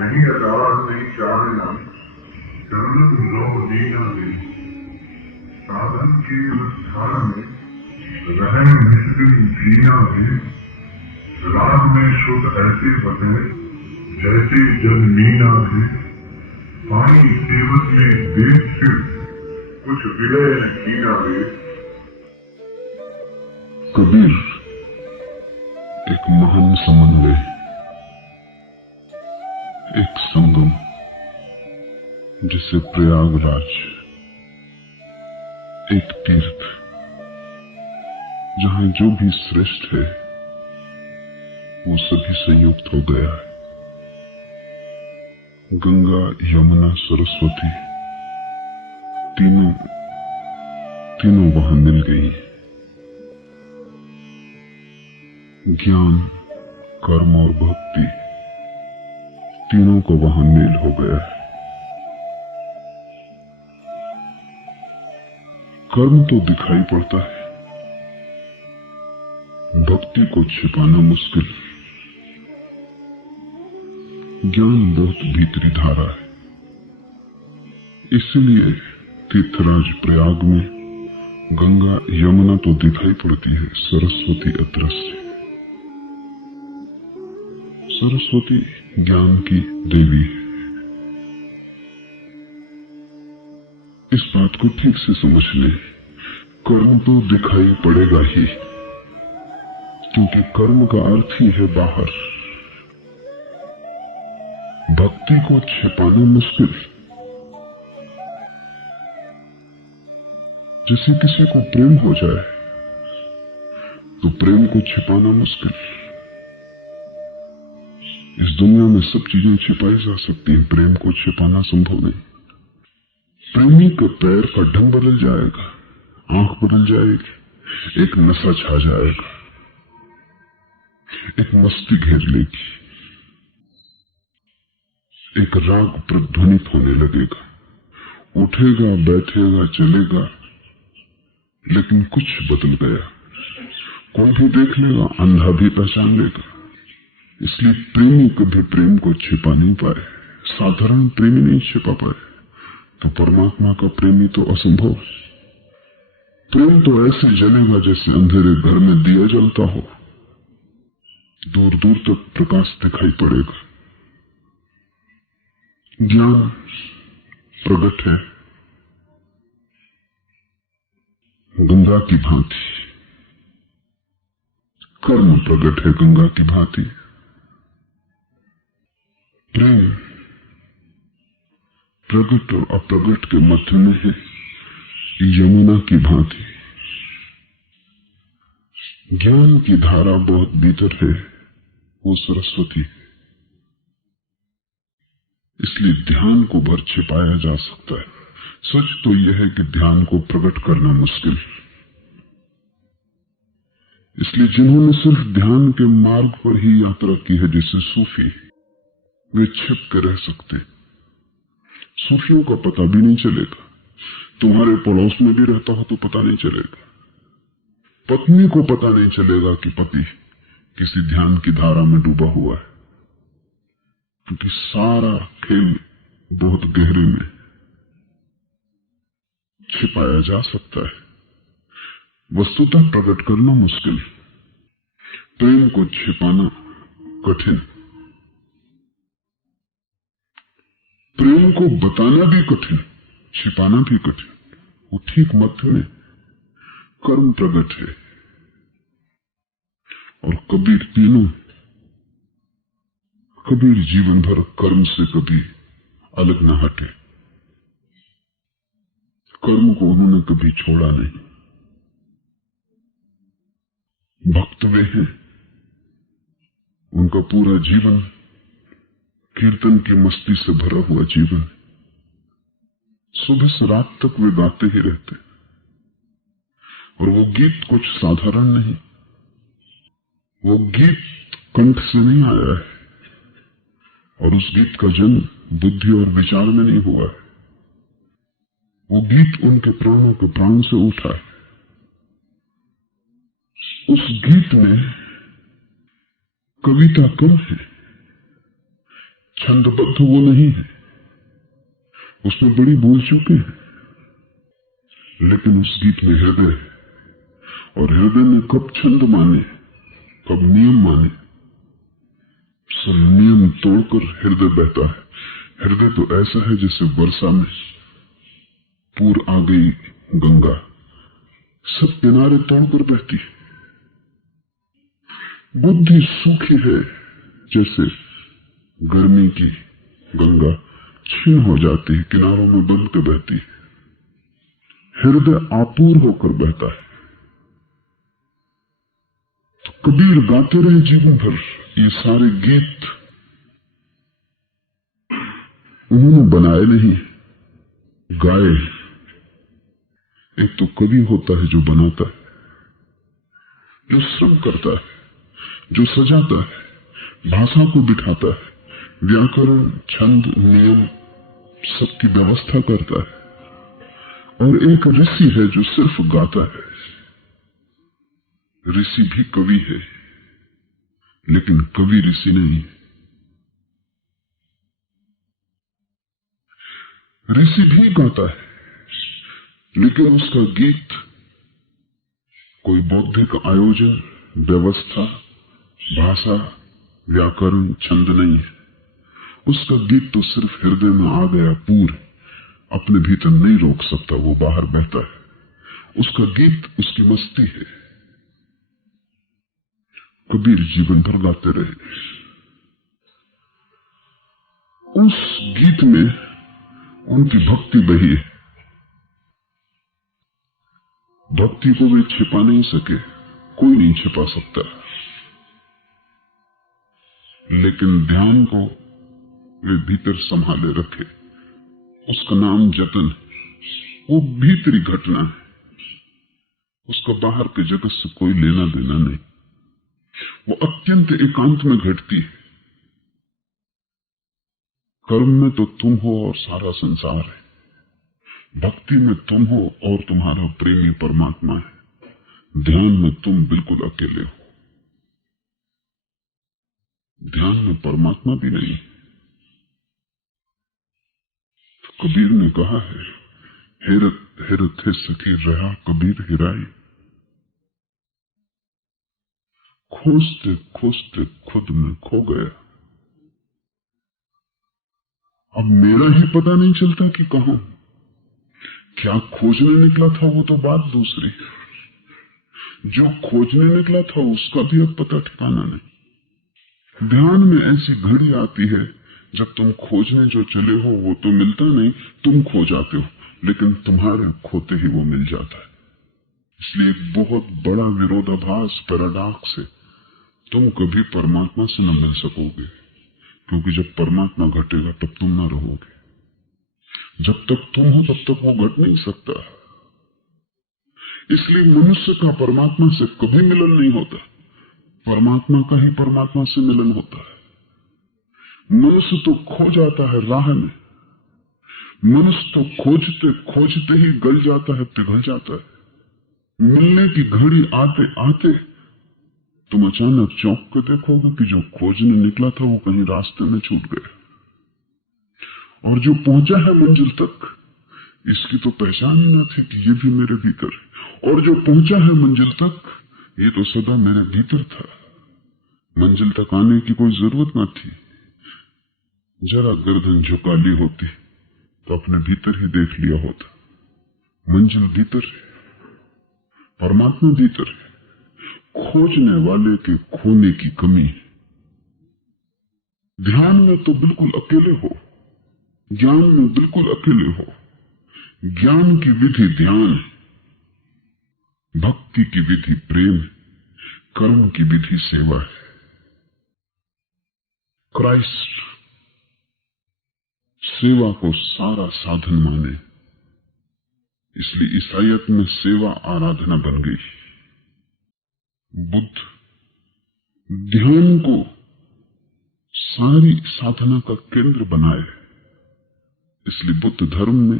नहीं अदार नहीं चाहना, चरण लो दीना दे। साधन के स्थान में रहन निष्दिन जीना दे। राग में शुद्ध ऐसे बने जैसे जल मीना दे। पानी सेवक में देश से कुछ विलय न कीना दे। कबीर एक महान समन्वय, एक संगम जिसे प्रयागराज, एक तीर्थ जहां जो भी श्रेष्ठ है वो सभी संयुक्त हो गया है। गंगा, यमुना, सरस्वती तीनों वहां मिल गई। ज्ञान, कर्म और भक्ति तीनों को वहां मेल हो गया है। कर्म तो दिखाई पड़ता है, भक्ति को छिपाना मुश्किल। ज्ञान बहुत भीतरी धारा है, इसलिए तीर्थराज प्रयाग में गंगा यमुना तो दिखाई पड़ती है, सरस्वती अदृश्य। सरस्वती ज्ञान की देवी है। इस बात को ठीक से समझ लें, कर्म तो दिखाई पड़ेगा ही, क्योंकि कर्म का अर्थ ही है बाहर। भक्ति को छिपाना मुश्किल। जैसे किसी को प्रेम हो जाए तो प्रेम को छिपाना मुश्किल। इस दुनिया में सब चीजें छिपाई जा सकती हैं, प्रेम को छिपाना संभव नहीं। प्रेमी के पैर का ढंग बदल जाएगा, आंख बदल जाएगी, एक नशा छा जाएगा, एक मस्ती घेर लेगी, एक राग प्रतिध्वनित होने लगेगा, उठेगा, बैठेगा, चलेगा, लेकिन कुछ बदल गया। कोई भी देख लेगा, अंधा भी पहचान लेगा। इसलिए प्रेमी कभी प्रेम को छिपा नहीं पाए। साधारण प्रेमी नहीं छिपा पाए, तो परमात्मा का प्रेमी तो असंभव। प्रेम तो ऐसे जलेगा जैसे अंधेरे घर में दिया जलता हो, दूर दूर तक प्रकाश दिखाई पड़ेगा। ज्ञान प्रगट है गंगा की भांति, कर्म प्रगट है गंगा की भांति, प्रेम प्रगट और अप्रगट के मध्य में है यमुना की भांति। ज्ञान की धारा बहुत भीतर है, वो सरस्वती है। इसलिए ध्यान को भर छिपाया जा सकता है। सच तो यह है कि ध्यान को प्रकट करना मुश्किल। इसलिए जिन्होंने सिर्फ ध्यान के मार्ग पर ही यात्रा की है, जैसे सूफी, वे छिप के रह सकते। सूफियों का पता भी नहीं चलेगा। तुम्हारे पड़ोस में भी रहता हो तो पता नहीं चलेगा। पत्नी को पता नहीं चलेगा कि पति किसी ध्यान की धारा में डूबा हुआ है, क्योंकि सारा खेल बहुत गहरे में छिपाया जा सकता है। वस्तुतः प्रकट करना मुश्किल, प्रेम को छिपाना कठिन। प्रेम को बताना भी कठिन, छिपाना भी कठिन। वो ठीक मध्य में कर्म प्रकट है। और कबीर जीवन भर कर्म से कभी अलग न हटे। कर्म को उन्होंने कभी छोड़ा नहीं। भक्त वे हैं, उनका पूरा जीवन कीर्तन की मस्ती से भरा हुआ जीवन। सुबह से रात तक वे गाते ही रहते, और वो गीत कुछ साधारण नहीं। वो गीत कंठ से नहीं आया है, और उस गीत का जन्म बुद्धि और विचार में नहीं हुआ है। वो गीत उनके प्राणों के प्राण से उठा है। उस गीत में कविता कम है, छंदबद्ध वो नहीं है, उसमें बड़ी भूल चूके हैं, लेकिन उस गीत में हृदय है। और हृदय ने कब छंद माने, कब नियम माने, सब नियम तोड़कर हृदय बहता है। हृदय तो ऐसा है जैसे वर्षा में पूर आ गई गंगा, सब किनारे तोड़कर बहती है। बुद्धि सूखी है जैसे गर्मी की गंगा, क्षीण हो जाती है, किनारों में बंध के बहती है। हृदय आपूर होकर बहता है। तो कबीर गाते रहे जीवन भर ये सारे गीत, उन्होंने बनाए नहीं, गाए। एक तो कवि होता है जो बनाता है, जो श्रम करता है, जो सजाता है, भाषा को बिठाता है, व्याकरण, छंद, नियम सबकी व्यवस्था करता है। और एक ऋषि है जो सिर्फ गाता है। ऋषि भी कवि है, लेकिन कवि ऋषि नहीं है। ऋषि भी गाता है, लेकिन उसका गीत कोई बौद्धिक आयोजन, व्यवस्था, भाषा, व्याकरण, छंद नहीं है। उसका गीत तो सिर्फ हृदय में आ गया पूर, अपने भीतर नहीं रोक सकता, वो बाहर बहता है। उसका गीत उसकी मस्ती है। कबीर जीवन भर गाते रहे। उस गीत में उनकी भक्ति बही है। भक्ति को वे छिपा नहीं सके, कोई नहीं छिपा सकता। लेकिन ध्यान को वे भीतर संभाले रखे। उसका नाम जतन, वो भीतरी घटना है, उसका बाहर के जगत से कोई लेना देना नहीं। वो अत्यंत एकांत में घटती है। कर्म में तो तुम हो और सारा संसार है, भक्ति में तुम हो और तुम्हारा प्रेमी परमात्मा है, ध्यान में तुम बिल्कुल अकेले हो। ध्यान में परमात्मा भी नहीं। तो कबीर ने कहा है, हेरत हेरत है सखी रहा कबीर हिराई, खोजते खोजते खुद में खो गया। अब मेरा ही पता नहीं चलता कि कहूं क्या खोजने निकला था, वो तो बात दूसरी। जो खोजने निकला था उसका भी अब पता ठिकाना नहीं। ध्यान में ऐसी घड़ी आती है जब तुम खोजने जो चले हो वो तो मिलता नहीं, तुम खो जाते हो, लेकिन तुम्हारे खोते ही वो मिल जाता है। इसलिए एक बहुत बड़ा विरोधाभास, पैराडॉक्स है। तुम कभी परमात्मा से न मिल सकोगे, क्योंकि जब परमात्मा घटेगा तब तुम न रहोगे। जब तक तुम हो तब तक वो घट नहीं सकता। इसलिए मनुष्य का परमात्मा से कभी मिलन नहीं होता, परमात्मा का ही परमात्मा से मिलन होता है। मनुष्य तो खो जाता है राह में, मनुष्य तो खोजते खोजते ही गल जाता है, पिघल जाता है। मिलने की घड़ी आते आते तुम अचानक चौंक कर देखोगे कि जो खोजने निकला था वो कहीं रास्ते में छूट गया, और जो पहुंचा है मंजिल तक इसकी तो पहचान ही न थी कि ये भी मेरे भीतर है, और जो पहुंचा है मंजिल तक ये तो सदा मेरे भीतर था। मंजिल तक आने की कोई जरूरत न थी। जरा गर्दन झुका ली होती तो अपने भीतर ही देख लिया होता। मंजिल भीतर है, परमात्मा भीतर है। खोजने वाले के खोने की कमी। ध्यान में तो बिल्कुल अकेले हो, ज्ञान में बिल्कुल अकेले हो। ज्ञान की विधि ध्यान, भक्ति की विधि प्रेम, कर्म की विधि सेवा है। क्राइस्ट सेवा को सारा साधन माने, इसलिए ईसाइयत में सेवा आराधना बन गई। बुद्ध ध्यान को सारी साधना का केंद्र बनाए, इसलिए बुद्ध धर्म में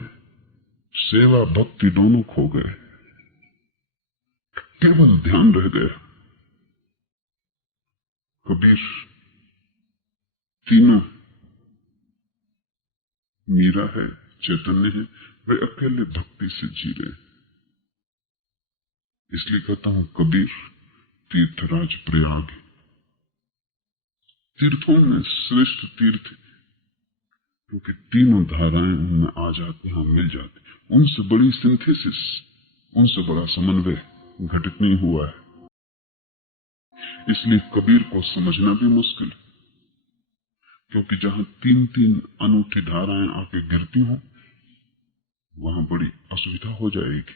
सेवा भक्ति दोनों खो गए, केवल ध्यान रह गया। कबीर तीनों मीरा है, चैतन्य है, वे अकेले भक्ति से जी रहे। इसलिए कहता हूं कबीर तीर्थराज प्रयाग है। तीर्थों में श्रेष्ठ तीर्थ, क्योंकि तीनों धाराएं उनमें आ जाती हैं, मिल जाती, उनसे बड़ी सिंथेसिस, उनसे बड़ा समन्वय घटित नहीं हुआ है। इसलिए कबीर को समझना भी मुश्किल, क्योंकि जहां तीन तीन अनूठी धाराएं आके गिरती हों, वहां बड़ी असुविधा हो जाएगी,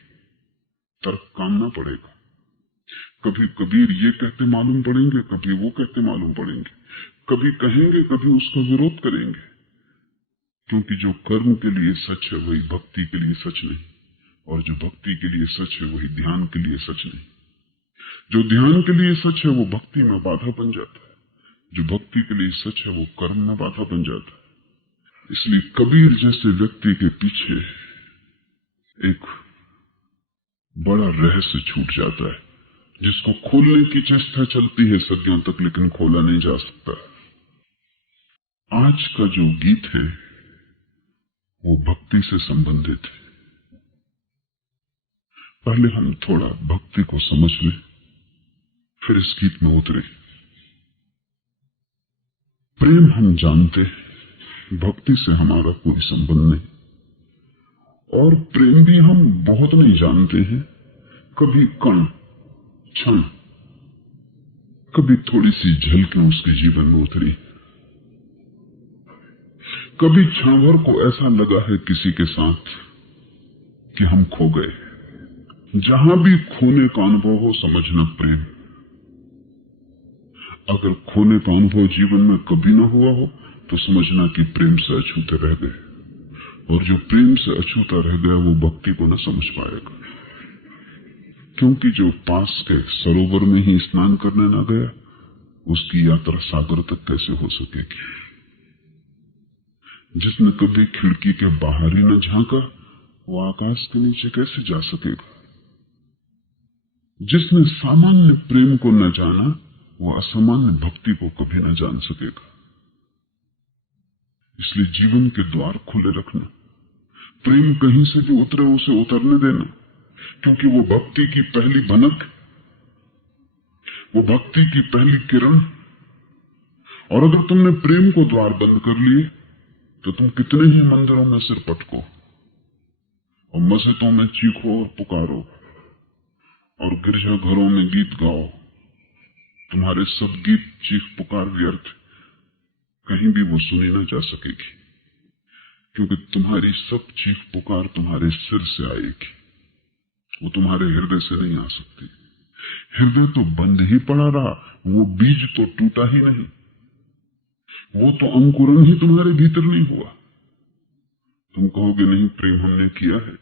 तर्क कामना पड़ेगा। कभी कबीर ये कहते मालूम पड़ेंगे, कभी वो कहते मालूम पड़ेंगे, कभी कहेंगे, कभी उसका विरोध करेंगे, क्योंकि जो कर्म के लिए सच है वही भक्ति के लिए सच नहीं, और जो भक्ति के लिए सच है वही ध्यान के लिए सच नहीं। जो ध्यान के लिए सच है वो भक्ति में बाधा बन जाता है, जो भक्ति के लिए सच है वो कर्म में बाधा बन जाता है। इसलिए कबीर जैसे व्यक्ति के पीछे एक बड़ा रहस्य छूट जाता है, जिसको खोलने की चेष्टा चलती है सदियों तक, लेकिन खोला नहीं जा सकता। आज का जो गीत है वो भक्ति से संबंधित है। पहले हम थोड़ा भक्ति को समझ लें, फिर इस गीत में उतरे। प्रेम हम जानते, भक्ति से हमारा कोई संबंध नहीं, और प्रेम भी हम बहुत नहीं जानते हैं। कभी कण क्षण, कभी थोड़ी सी झलकें उसके जीवन में उतरी, कभी क्षण भर को ऐसा लगा है किसी के साथ कि हम खो गए। जहां भी खोने का अनुभव हो, समझना प्रेम। अगर खोने का अनुभव जीवन में कभी ना हुआ हो तो समझना कि प्रेम से अछूते रह गए, और जो प्रेम से अछूता रह गया वो भक्ति को न समझ पाएगा, क्योंकि जो पास के सरोवर में ही स्नान करने ना गया, उसकी यात्रा सागर तक कैसे हो सकेगी। जिसने कभी खिड़की के बाहर ही न झांका, वो आकाश के नीचे कैसे जा सकेगा। जिसने सामान्य प्रेम को न जाना, वो असामान्य भक्ति को कभी न जान सकेगा। इसलिए जीवन के द्वार खुले रखना, प्रेम कहीं से भी उतरे उसे उतरने देना, क्योंकि वो भक्ति की पहली भनक, वो भक्ति की पहली किरण। और अगर तुमने प्रेम को द्वार बंद कर लिए तो तुम कितने ही मंदिरों में सिर पटको, और मस्जिदों में चीखो और पुकारो, और गिरजाघरों में गीत गाओ, तुम्हारे सब गीत चीख पुकार व्यर्थ, कहीं भी वो सुनी न जा सकेगी, क्योंकि तुम्हारी सब चीख पुकार तुम्हारे सिर से आएगी, वो तुम्हारे हृदय से नहीं आ सकती। हृदय तो बंद ही पड़ा रहा, वो बीज तो टूटा ही नहीं, वो तो अंकुरन ही तुम्हारे भीतर नहीं हुआ। तुम कहोगे नहीं, प्रेम हमने किया है,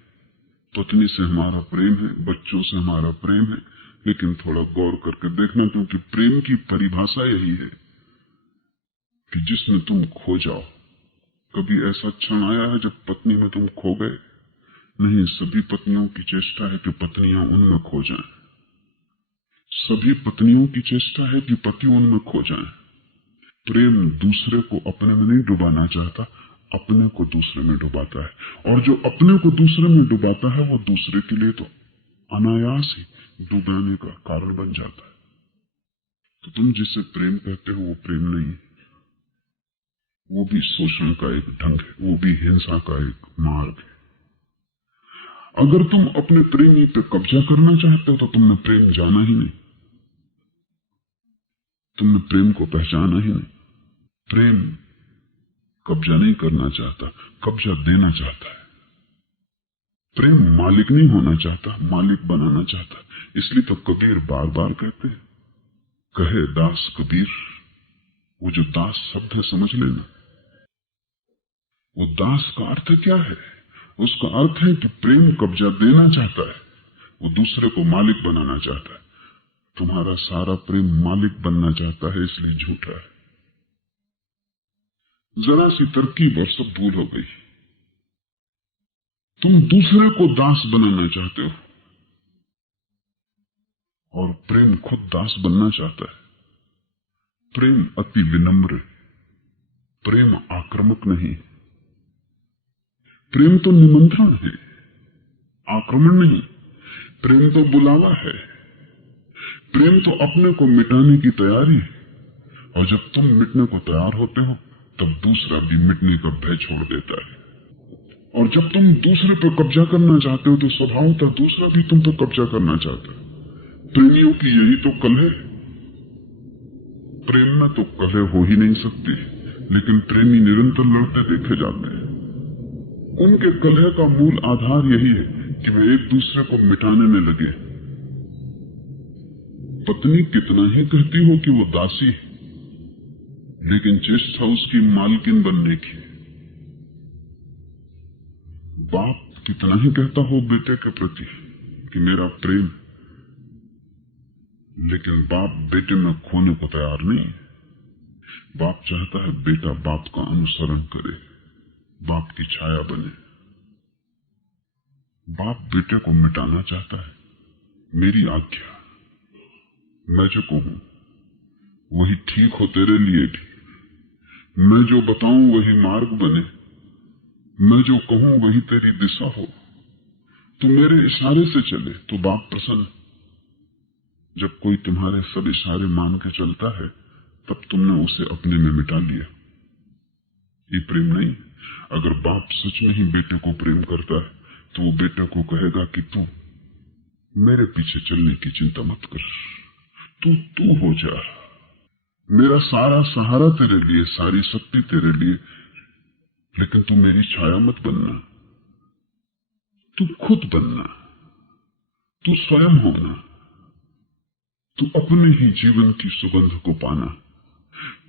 पत्नी से हमारा प्रेम है, बच्चों से हमारा प्रेम है, लेकिन थोड़ा गौर करके देखना, क्योंकि प्रेम की परिभाषा यही है कि जिसमें तुम खो जाओ। कभी ऐसा क्षण आया है जब पत्नी में तुम खो गए? नहीं, सभी पत्नियों की चेष्टा है कि पत्नियां उनमें खो जाएं। सभी पत्नियों की चेष्टा है कि पति उनमें खो जाएं। प्रेम दूसरे को अपने में नहीं डुबाना चाहता, अपने को दूसरे में डुबाता है, और जो अपने को दूसरे में डुबाता है वो दूसरे के लिए तो अनायास ही डुबाने का कारण बन जाता है। तो तुम जिसे प्रेम कहते हो वो प्रेम नहीं है, वो भी शोषण का एक ढंग है, वो भी हिंसा का एक मार्ग है। अगर तुम अपने प्रेमी पे कब्जा करना चाहते हो तो तुमने प्रेम जाना ही नहीं, तुमने प्रेम को पहचाना ही नहीं। प्रेम कब्जा नहीं करना चाहता, कब्जा देना चाहता है। प्रेम मालिक नहीं होना चाहता, मालिक बनाना चाहता है। इसलिए तो कबीर बार बार कहते हैं, कहे दास कबीर। वो जो दास शब्द है समझ लेना, वो दास का अर्थ क्या है? उसका अर्थ है कि प्रेम कब्जा देना चाहता है, वो दूसरे को मालिक बनाना चाहता है। तुम्हारा सारा प्रेम मालिक बनना चाहता है, इसलिए झूठा है। जरा सी तरकीब और सब भूल हो गई। तुम दूसरे को दास बनाना चाहते हो, और प्रेम खुद दास बनना चाहता है। प्रेम अति विनम्र, प्रेम आक्रामक नहीं। प्रेम तो निमंत्रण है, आक्रमण नहीं। प्रेम तो बुलावा है। प्रेम तो अपने को मिटाने की तैयारी है। और जब तुम मिटने को तैयार होते हो तब दूसरा भी मिटने का भय छोड़ देता है। और जब तुम दूसरे पर कब्जा करना चाहते हो तो स्वभावतः दूसरा भी तुम पर कब्जा करना चाहता है। प्रेमियों की यही तो कलह है। प्रेम में तो कलह हो ही नहीं सकती, लेकिन प्रेमी निरंतर लड़ते देखे जाते हैं। उनके कलह का मूल आधार यही है कि वे एक दूसरे को मिटाने में लगे। पत्नी कितना ही कहती हो कि वो दासी है, लेकिन चेष्टा उसकी मालकिन बनने की। बाप कितना ही कहता हो बेटे के प्रति कि मेरा प्रेम, लेकिन बाप बेटे में खोने को तैयार नहीं। बाप चाहता है बेटा बाप का अनुसरण करे, बाप की छाया बने। बाप बेटे को मिटाना चाहता है। मेरी आज्ञा, मैं जो कहूं वही ठीक हो तेरे लिए भी। मैं जो बताऊं वही मार्ग बने। मैं जो कहूं वही तेरी दिशा हो। तू मेरे इशारे से चले तो बाप प्रसन्न। जब कोई तुम्हारे सब इशारे मान के चलता है तब तुमने उसे अपने में मिटा लिया। ये प्रेम नहीं। अगर बाप सच में ही बेटे को प्रेम करता है तो वो बेटे को कहेगा कि तू मेरे पीछे चलने की चिंता मत कर, तू हो जा। मेरा सारा सहारा तेरे लिए, सारी शक्ति तेरे लिए, लेकिन तू मेरी छाया मत बनना। तू खुद बनना, तू स्वयं होना, तू अपने ही जीवन की सुगंध को पाना।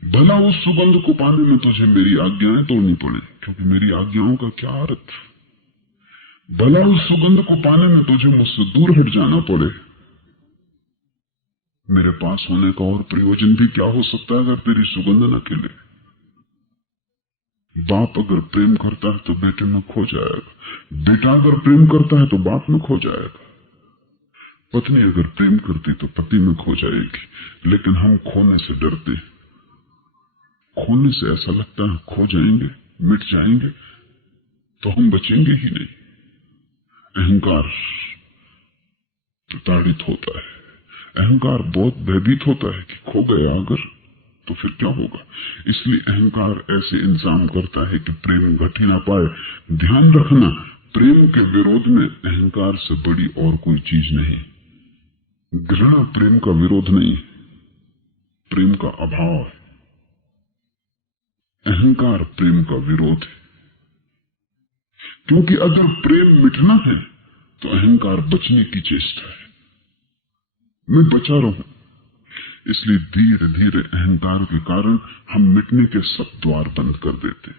भला उस सुगंध को पाने में तुझे मेरी आज्ञाएं तोड़नी पड़े, क्योंकि मेरी आज्ञाओं का क्या अर्थ। भला उस सुगंध को पाने में तुझे मुझसे दूर हट जाना पड़े। मेरे पास होने का और प्रयोजन भी क्या हो सकता है अगर तेरी सुगंध न खिले। बाप अगर प्रेम करता है तो बेटे में खो जाएगा। बेटा अगर प्रेम करता है तो बाप में खो जाएगा। पत्नी अगर प्रेम करती तो पति में खो जाएगी। लेकिन हम खोने से डरते। खोने से ऐसा लगता है खो जाएंगे, मिट जाएंगे, तो हम बचेंगे ही नहीं। अहंकार प्रताड़ित होता है। अहंकार बहुत भयभीत होता है कि खो गया अगर तो फिर क्या होगा। इसलिए अहंकार ऐसे इंतजाम करता है कि प्रेम घट ही ना पाए। ध्यान रखना, प्रेम के विरोध में अहंकार से बड़ी और कोई चीज नहीं। घृणा प्रेम का विरोध नहीं, प्रेम का अभाव है। अहंकार प्रेम का विरोध है। क्योंकि अगर प्रेम मिटना है तो अहंकार बचने की चेष्टा है। मैं बचा रहूं, इसलिए धीरे धीरे अहंकार के कारण हम मिटने के सब द्वार बंद कर देते।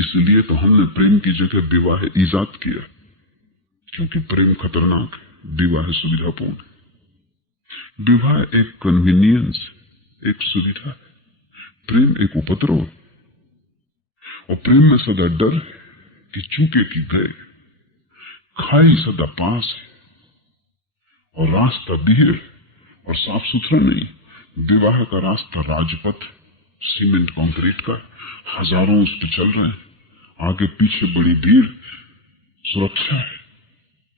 इसलिए तो हमने प्रेम की जगह विवाह ईजाद किया, क्योंकि प्रेम खतरनाक है, विवाह सुविधापूर्ण है। विवाह एक कन्वीनियंस, एक सुविधा है। प्रेम एक उपद्रव है। और प्रेम में सदा डर है कि चूके की गए। खाई सदा पास है और रास्ता धीर और साफ सुथरा नहीं। विवाह का रास्ता राजपथ, सीमेंट कंक्रीट का, हजारों उस पर चल रहे हैं। आगे पीछे बड़ी भीड़, सुरक्षा है,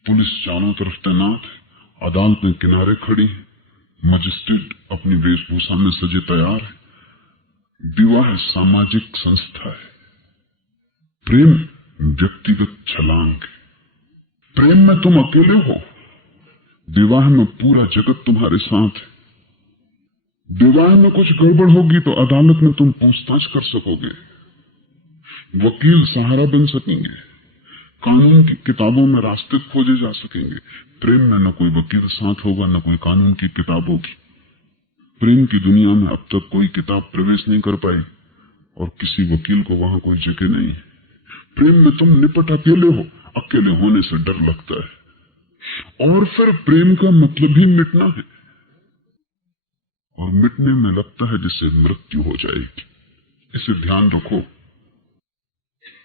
पुलिस चारों तरफ तैनात है, अदालतें किनारे खड़ी है, मजिस्ट्रेट अपनी वेशभूषा में सजे तैयार है। विवाह सामाजिक संस्था है। प्रेम व्यक्तिगत छलांग है। प्रेम में तुम अकेले हो, विवाह में पूरा जगत तुम्हारे साथ है। विवाह में कुछ गड़बड़ होगी तो अदालत में तुम पूछताछ कर सकोगे, वकील सहारा बन सकेंगे, कानून की किताबों में रास्ते खोजे जा सकेंगे। प्रेम में न कोई वकील साथ होगा, न कोई कानून की किताब होगी। प्रेम की दुनिया में अब तक कोई किताब प्रवेश नहीं कर पाई और किसी वकील को वहां कोई जगह नहीं है। प्रेम में तुम निपट अकेले हो। अकेले होने से डर लगता है। और फिर प्रेम का मतलब ही मिटना है, और मिटने में लगता है जिससे मृत्यु हो जाएगी। इसे ध्यान रखो।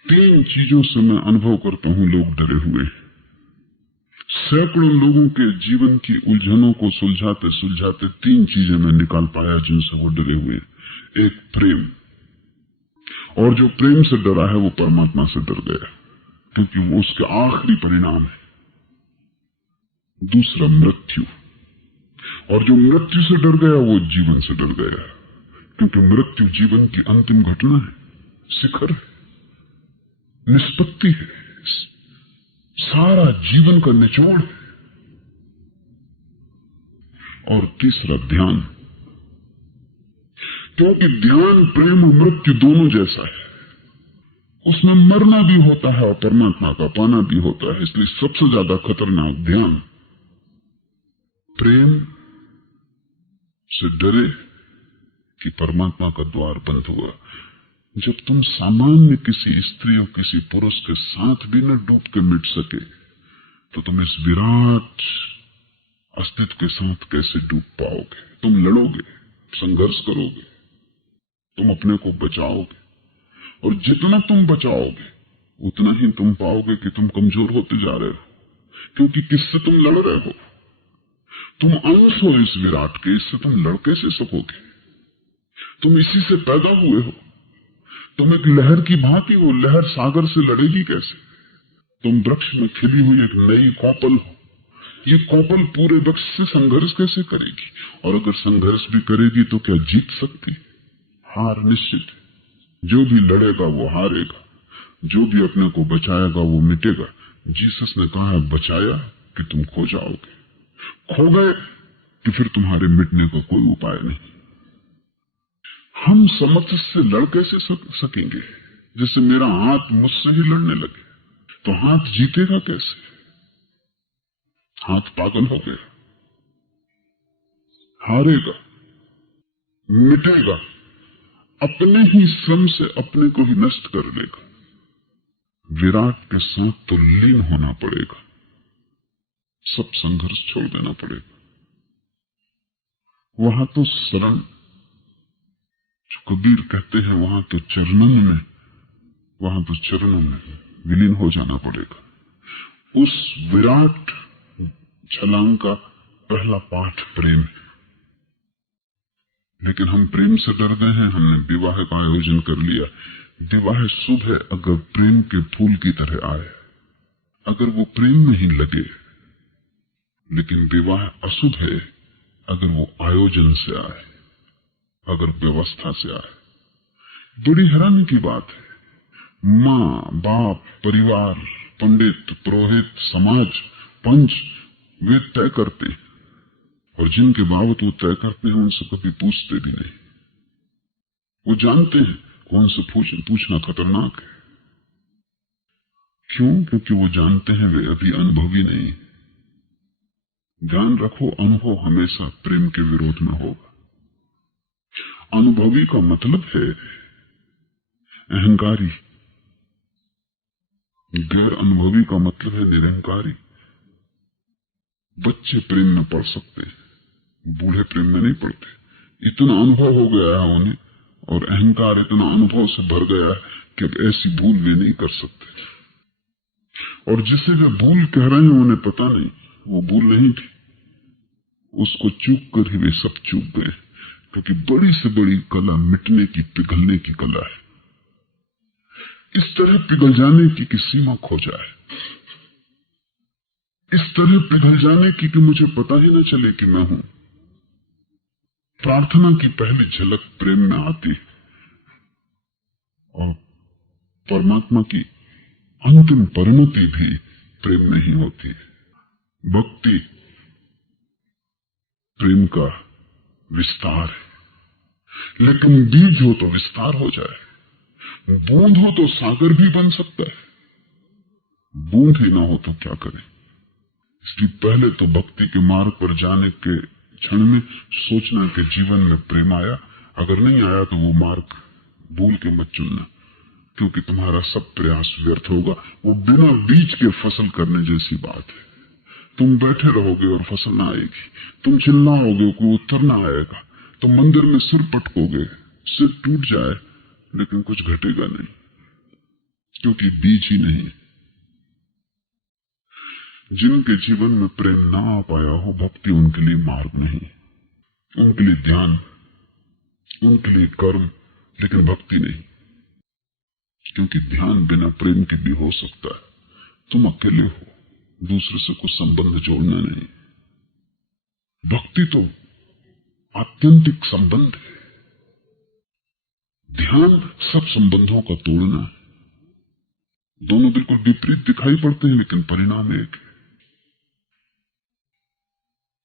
3 चीजों से मैं अनुभव करता हूं लोग डरे हुए। सैकड़ों लोगों के जीवन की उलझनों को सुलझाते सुलझाते 3 चीजें मैं निकाल पाया जिनसे वो डरे हुए। एक प्रेम, और जो प्रेम से डरा है वो परमात्मा से डर गया, क्योंकि वो उसके आखिरी परिणाम है। दूसरा मृत्यु, और जो मृत्यु से डर गया वो जीवन से डर गया, क्योंकि मृत्यु जीवन की अंतिम घटना है, शिखर है, निष्पत्ति है, सारा जीवन का निचोड़ है। और तीसरा ध्यान, क्योंकि ध्यान प्रेम और मृत्यु दोनों जैसा है, उसमें मरना भी होता है और परमात्मा का पाना भी होता है। इसलिए सबसे ज्यादा खतरनाक ध्यान प्रेम से डरे कि परमात्मा का द्वार बंद हुआ। जब तुम सामान्य किसी स्त्री और किसी पुरुष के साथ भी न डूब के मिट सके, तो तुम इस विराट अस्तित्व के साथ कैसे डूब पाओगे? तुम लड़ोगे, संघर्ष करोगे, तुम अपने को बचाओगे, और जितना तुम बचाओगे उतना ही तुम पाओगे कि तुम कमजोर होते जा रहे हो, क्योंकि किससे तुम लड़ रहे हो? तुम अंश हो इस विराट के, इससे तुम लड़ कैसे सकोगे? तुम इसी से पैदा हुए हो, तुम एक लहर की भांति हो, लहर सागर से लड़ेगी कैसे? तुम वृक्ष में खिली हुई एक नई कौपल हो, ये कौपल पूरे वृक्ष से संघर्ष कैसे करेगी? और अगर संघर्ष भी करेगी तो क्या जीत सकती? हार निश्चित है। जो भी लड़ेगा वो हारेगा, जो भी अपने को बचाएगा वो मिटेगा। जीसस ने कहा है, बचाया कि तुम खो जाओगे, खो गए कि फिर तुम्हारे मिटने का कोई उपाय नहीं। हम समर्थ से लड़ कैसे सकेंगे? जैसे मेरा हाथ मुझसे ही लड़ने लगे तो हाथ जीतेगा कैसे? हाथ पागल हो गया, हारेगा, मिटेगा, अपने ही श्रम से अपने को ही नष्ट कर लेगा। विराट के साथ तो लीन होना पड़ेगा, सब संघर्ष छोड़ देना पड़ेगा। वहां तो शरण, जो कबीर कहते हैं, वहां तो चरणों में विलीन हो जाना पड़ेगा। उस विराट छलांग का पहला पाठ प्रेम है। लेकिन हम प्रेम से डर गए हैं, हमने विवाह का आयोजन कर लिया। विवाह शुभ है अगर प्रेम के फूल की तरह आए, अगर वो प्रेम में ही लगे। लेकिन विवाह अशुभ है अगर वो आयोजन से आए, अगर व्यवस्था से आए। बड़ी हैरानी की बात है, माँ बाप, परिवार, पंडित, पुरोहित, समाज, पंच, वे तय करते हैं, और जिनके बाबत वो तय करते हैं उनसे कभी पूछते भी नहीं। वो जानते हैं उनसे पूछना खतरनाक है। क्यों? क्योंकि वो जानते हैं वे अभी अनुभवी नहीं। ध्यान रखो, अनुभव हमेशा प्रेम के विरोध में होगा। अनुभवी का मतलब है अहंकारी, गैर अनुभवी का मतलब है निरंकारी। बच्चे प्रेम में पढ़ सकते हैं, बूढ़े प्रेम में नहीं पढ़ते। इतना अनुभव हो गया है उन्हें, और अहंकार इतना अनुभव से भर गया है कि अब ऐसी भूल वे नहीं कर सकते। और जिसे वे भूल कह रहे हैं उन्हें पता नहीं वो भूल नहीं थी, उसको चूक कर ही वे सब चूक गए। क्योंकि बड़ी से बड़ी कला मिटने की, पिघलने की कला है। इस तरह पिघल जाने की कि सीमा खो जाए, इस तरह पिघल जाने की कि मुझे पता ही न चले कि मैं हूं। प्रार्थना की पहली झलक प्रेम में आती है, और परमात्मा की अंतिम परिणति भी प्रेम में ही होती है। भक्ति प्रेम का विस्तार है, लेकिन बीज हो तो विस्तार हो जाए, बूंद हो तो सागर भी बन सकता है। बूंद ही ना हो तो क्या करें? इसलिए पहले तो भक्ति के मार्ग पर जाने के क्षण में सोचना कि जीवन में प्रेम आया। अगर नहीं आया तो वो मार्ग भूल के मत चुनना, क्योंकि तुम्हारा सब प्रयास व्यर्थ होगा। वो बिना बीज के फसल करने जैसी बात है। तुम बैठे रहोगे और फसल ना आएगी, तुम चिल्लाओगे, कोई उत्तर ना आएगा, तुम मंदिर में सिर पटकोगे, सिर टूट जाए, लेकिन कुछ घटेगा नहीं, क्योंकि बीज ही नहीं। जिनके जीवन में प्रेम ना आ पाया हो, भक्ति उनके लिए मार्ग नहीं, उनके लिए ध्यान, उनके लिए कर्म, लेकिन भक्ति नहीं। क्योंकि ध्यान बिना प्रेम के भी हो सकता है। तुम अकेले हो, दूसरे से कुछ संबंध जोड़ना नहीं। भक्ति तो आत्यंतिक संबंध है, ध्यान सब संबंधों का तोड़ना है। दोनों बिल्कुल विपरीत दिखाई पड़ते हैं, लेकिन परिणाम एक है।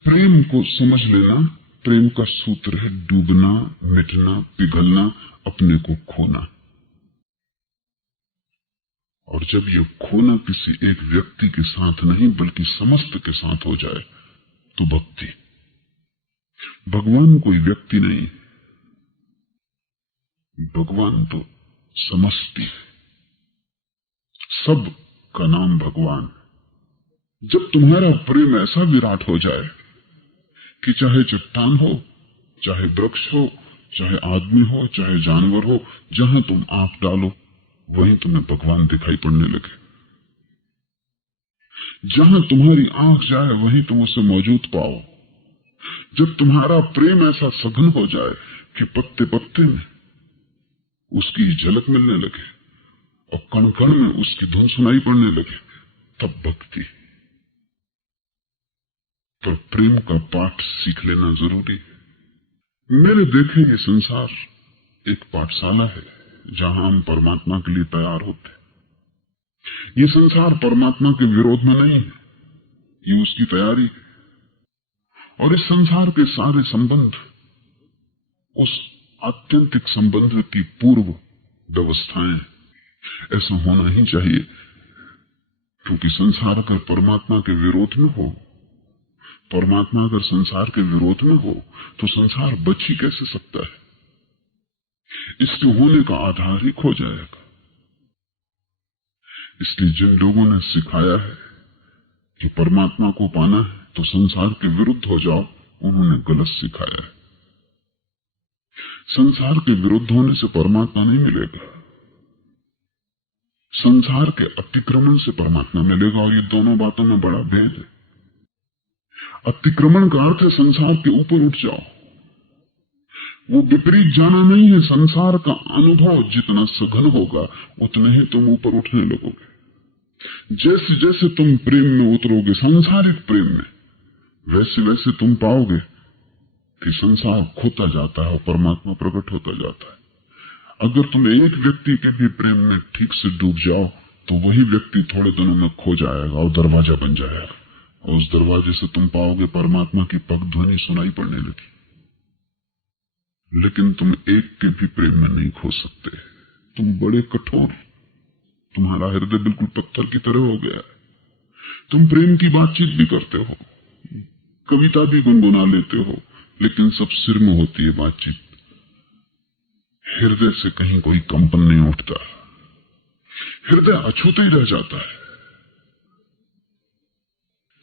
प्रेम को समझ लेना, प्रेम का सूत्र है डूबना, मिटना, पिघलना, अपने को खोना। और जब यह खोना किसी एक व्यक्ति के साथ नहीं बल्कि समस्त के साथ हो जाए तो भक्ति। भगवान कोई व्यक्ति नहीं, भगवान तो समष्टि है, सब का नाम भगवान। जब तुम्हारा प्रेम ऐसा विराट हो जाए कि चाहे चट्टान हो, चाहे वृक्ष हो, चाहे आदमी हो, चाहे जानवर हो, जहां तुम आंख डालो वहीं तुम्हें भगवान दिखाई पड़ने लगे। जहां तुम्हारी आंख जाए वहीं तुम उसे मौजूद पाओ। जब तुम्हारा प्रेम ऐसा सघन हो जाए कि पत्ते पत्ते में उसकी झलक मिलने लगे और कण कण में उसकी धुन सुनाई पड़ने लगे, तब भक्ति। पर प्रेम का पाठ सीख लेना जरूरी है। मेरे देखे ये संसार एक पाठशाला है जहां हम परमात्मा के लिए तैयार होते हैं। ये संसार परमात्मा के विरोध में नहीं है, ये उसकी तैयारी है। और इस संसार के सारे संबंध उस आत्यंतिक संबंध की पूर्व व्यवस्थाएं। ऐसा होना ही चाहिए, क्योंकि संसार अगर परमात्मा के विरोध में हो, परमात्मा अगर संसार के विरोध में हो तो संसार बच ही कैसे सकता है? इसके होने का आधार ही खो जाएगा। इसलिए जिन लोगों ने सिखाया है कि परमात्मा को पाना है तो संसार के विरुद्ध हो जाओ, उन्होंने गलत सिखाया है। संसार के विरुद्ध होने से परमात्मा नहीं मिलेगा, संसार के अतिक्रमण से परमात्मा मिलेगा। और ये दोनों बातों में बड़ा भेद है। अतिक्रमण का अर्थ है संसार के ऊपर उठ जाओ। वो विपरीत जाना नहीं है, संसार का अनुभव जितना सघन होगा उतने ही तुम ऊपर उठने लगोगे। जैसे जैसे तुम प्रेम में उतरोगे, सांसारिक प्रेम में, वैसे वैसे तुम पाओगे कि संसार खोता जाता है और परमात्मा प्रकट होता जाता है। अगर तुम एक व्यक्ति के भी प्रेम में ठीक से डूब जाओ तो वही व्यक्ति थोड़े दिनों में खो जाएगा और दरवाजा बन जाएगा, और उस दरवाजे से तुम पाओगे परमात्मा की पग ध्वनि सुनाई पड़ने लगी। लेकिन तुम एक के भी प्रेम में नहीं खो सकते। तुम बड़े कठोर, तुम्हारा हृदय बिल्कुल पत्थर की तरह हो गया है। तुम प्रेम की बातचीत भी करते हो, कविता भी गुनगुना लेते हो, लेकिन सब सिर में होती है बातचीत। हृदय से कहीं कोई कंपन नहीं उठता, हृदय अछूते ही रह जाता है।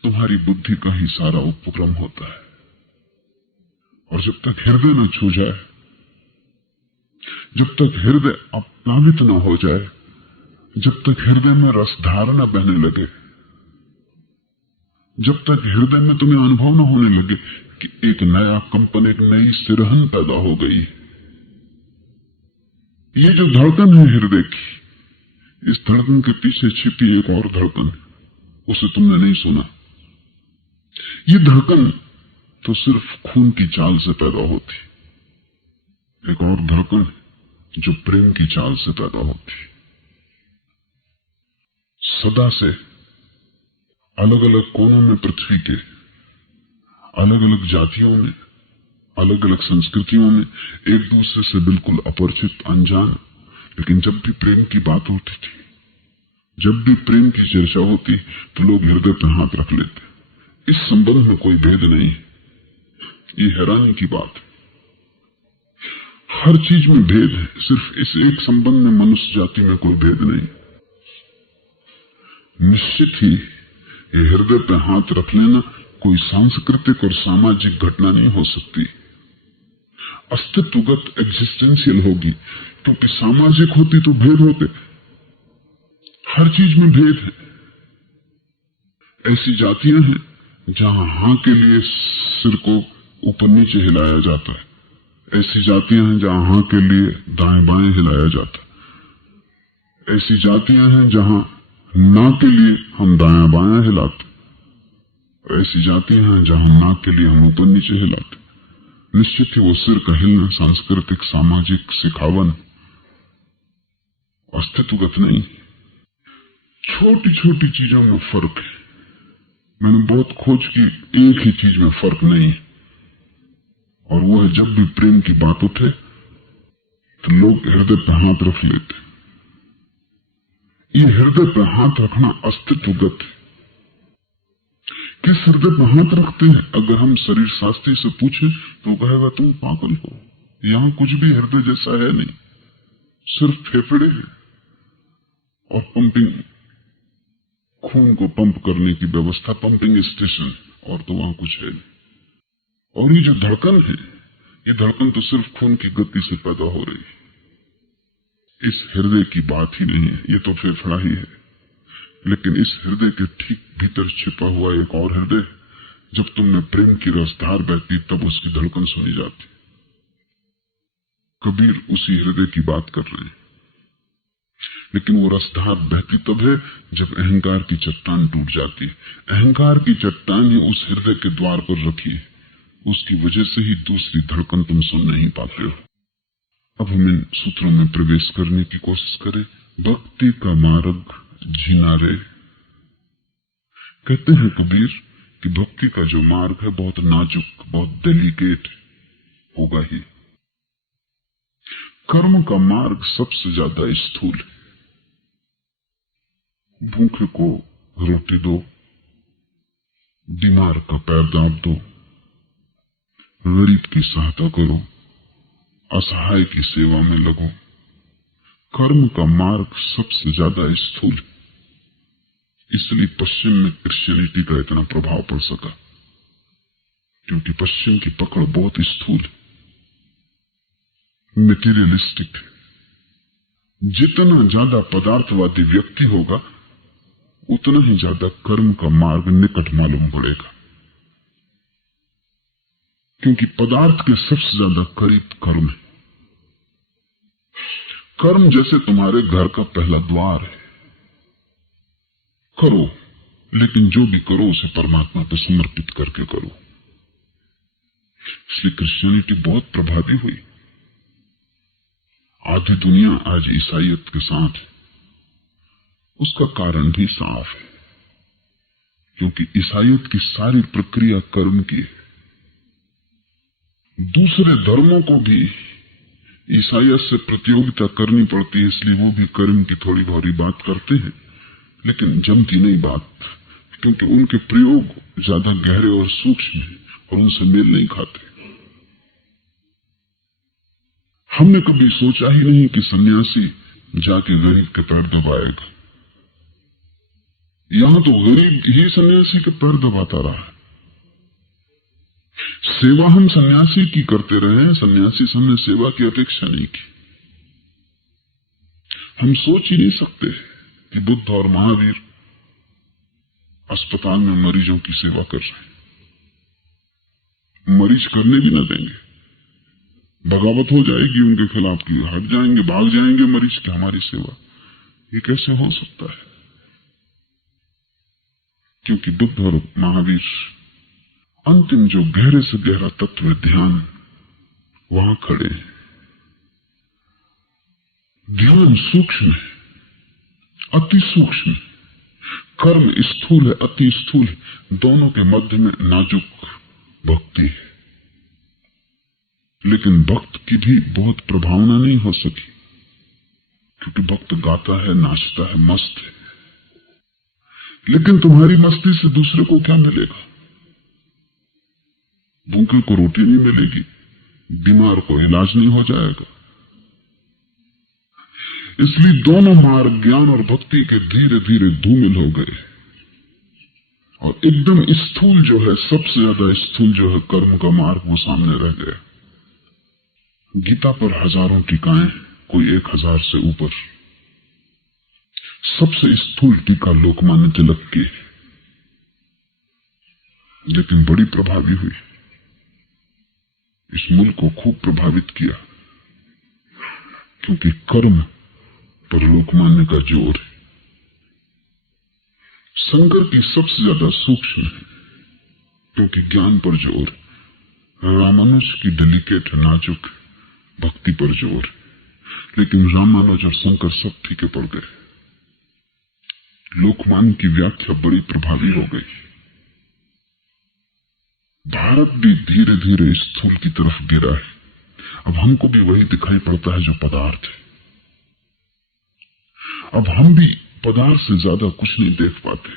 तुम्हारी बुद्धि का ही सारा उपक्रम होता है। और जब तक हृदय न छू जाए, जब तक हृदय अप्लावित न हो जाए, जब तक हृदय में रसधार न बहने लगे, जब तक हृदय में तुम्हें अनुभव न होने लगे कि एक नया कंपन, एक नई सिरहन पैदा हो गई। ये जो धड़कन है हृदय की, इस धड़कन के पीछे छिपी एक और धड़कन, उसे तुमने नहीं सुना। ये धड़कन तो सिर्फ खून की चाल से पैदा होती, एक और धड़कन जो प्रेम की चाल से पैदा होती। सदा से अलग अलग कोनों में पृथ्वी के, अलग अलग जातियों में, अलग अलग संस्कृतियों में एक दूसरे से बिल्कुल अपरिचित, अनजान, लेकिन जब भी प्रेम की बात होती थी, जब भी प्रेम की चर्चा होती तो लोग हृदय पर हाथ रख लेते। इस संबंध में कोई भेद नहीं, ये हैरानी की बात है। हर चीज में भेद है, सिर्फ इस एक संबंध में मनुष्य जाति में कोई भेद नहीं। निश्चित ही ये हृदय पे हाथ रख लेना कोई सांस्कृतिक और सामाजिक घटना नहीं हो सकती, अस्तित्वगत एग्जिस्टेंशियल होगी, क्योंकि सामाजिक होती तो भेद होते। हर चीज में भेद है। ऐसी जातियां हैं जहां हां के लिए सिर को ऊपर नीचे हिलाया जाता है, ऐसी जातियां हैं जहां हां के लिए दाएं बाएं हिलाया जाता है, ऐसी जातियां हैं जहां ना के लिए हम दायां बायां हिलाते, ऐसी जातियां हैं जहां ना के लिए हम ऊपर नीचे हिलाते। निश्चित ही वो सिर का हिलना सांस्कृतिक सामाजिक सिखावन अस्तित्वगत नहीं। छोटी छोटी चीजों में फर्क है। मैंने बहुत खोज की, एक ही चीज में फर्क नहीं है, और वो है जब भी प्रेम की बात उठे तो लोग हृदय पर हाथ रख लेते। ये हृदय पर हाथ रखना अस्तित्वगत है। किस हृदय पर हाथ रखते हैं? अगर हम शरीर शास्त्री से पूछे तो कहेगा तुम पागल हो, यहां कुछ भी हृदय जैसा है नहीं, सिर्फ फेफड़े हैं और पंपिंग, खून को पंप करने की व्यवस्था, पंपिंग स्टेशन, और तो वहां कुछ है नहीं। और ये जो धड़कन है, ये धड़कन तो सिर्फ खून की गति से पैदा हो रही है, इस हृदय की बात ही नहीं है, ये तो फेफड़ा ही है। लेकिन इस हृदय के ठीक भीतर छिपा हुआ एक और हृदय, जब तुमने प्रेम की रसधार बहती तब उसकी धड़कन सुनी जाती। कबीर उसी हृदय की बात कर रहे हैं। लेकिन वो रसधार बहती तब है जब अहंकार की चट्टान टूट जाती है। अहंकार की चट्टान ही उस हृदय के द्वार पर रखी है, उसकी वजह से ही दूसरी धड़कन तुम सुन नहीं पाते हो। अब हम इन सूत्रों में प्रवेश करने की कोशिश करें। भक्ति का मार्ग जीना रे। कहते हैं कबीर कि भक्ति का जो मार्ग है बहुत नाजुक, बहुत डेलिकेट होगा ही। कर्म का मार्ग सबसे ज्यादा स्थूल है। भूखे को रोटी दो, बीमार का पैर दाब दो, गरीब की सहायता करो, असहाय की सेवा में लगो। कर्म का मार्ग सबसे ज्यादा स्थूल है। इसलिए पश्चिम में क्रिश्चियनिटी का इतना प्रभाव पड़ सका, क्योंकि पश्चिम की पकड़ बहुत स्थूल है, मेटीरियलिस्टिक है। जितना ज्यादा पदार्थवादी व्यक्ति होगा उतना ही ज्यादा कर्म का मार्ग निकट मालूम पड़ेगा, क्योंकि पदार्थ के सबसे ज्यादा करीब कर्म है। कर्म जैसे तुम्हारे घर का पहला द्वार है, करो, लेकिन जो भी करो उसे परमात्मा पर समर्पित करके करो। इसलिए क्रिश्चियनिटी बहुत प्रभावी हुई। आधी दुनिया आज ईसाइयत के साथ है। उसका कारण भी साफ है, क्योंकि ईसाइयत की सारी प्रक्रिया कर्म की है। दूसरे धर्मों को भी ईसाइयत से प्रतियोगिता करनी पड़ती है, इसलिए वो भी कर्म की थोड़ी बहुत बात करते हैं, लेकिन जमती नहीं बात, क्योंकि उनके प्रयोग ज्यादा गहरे और सूक्ष्म हैं और उनसे मेल नहीं खाते। हमने कभी सोचा ही नहीं कि सन्यासी जाके गरीब के पैर दबाएगा। यहां तो गरीब ही सन्यासी के पैर दबाता रहा है। सेवा हम सन्यासी की करते रहे हैं, सन्यासी से हमने सेवा की अपेक्षा नहीं की। हम सोच ही नहीं सकते कि बुद्ध और महावीर अस्पताल में मरीजों की सेवा कर रहे हैं। मरीज करने भी न देंगे, बगावत हो जाएगी उनके खिलाफ की, हट जाएंगे, भाग जाएंगे मरीज की हमारी सेवा। ये कैसे हो सकता है? क्योंकि बुद्ध और महावीर अंतिम जो गहरे से गहरा तत्व है ध्यान, वहां खड़े हैं। ध्यान सूक्ष्म है, अति सूक्ष्म। कर्म स्थूल है, अति स्थूल है। दोनों के मध्य में नाजुक भक्ति है। लेकिन भक्त की भी बहुत प्रभावना नहीं हो सकी, क्योंकि भक्त गाता है, नाचता है, मस्त है। लेकिन तुम्हारी मस्ती से दूसरे को क्या मिलेगा? भूखे को रोटी नहीं मिलेगी, बीमार को इलाज नहीं हो जाएगा। इसलिए दोनों मार्ग ज्ञान और भक्ति के धीरे धीरे धूमिल हो गए, और एकदम स्थूल जो है, सबसे ज्यादा स्थूल जो है कर्म का मार्ग, वो सामने रह गया। गीता पर हजारों टीकाएं, कोई 1000 से ऊपर। सबसे स्थूल टीका लोकमान्य तिलक की, लेकिन बड़ी प्रभावी हुई। इस मुल्क को खूब प्रभावित किया, क्योंकि कर्म पर लोकमान्य का जोर है। शंकर की सबसे ज्यादा सूक्ष्म है, क्योंकि ज्ञान पर जोर। रामानुज की डेलिकेट नाजुक भक्ति पर जोर। लेकिन रामानुज और शंकर सब फीके पड़ गए। लोकमान्य की व्याख्या बड़ी प्रभावी हो गई। भारत भी धीरे धीरे स्थूल की तरफ गिरा है। अब हमको भी वही दिखाई पड़ता है जो पदार्थ है। अब हम भी पदार्थ से ज्यादा कुछ नहीं देख पाते।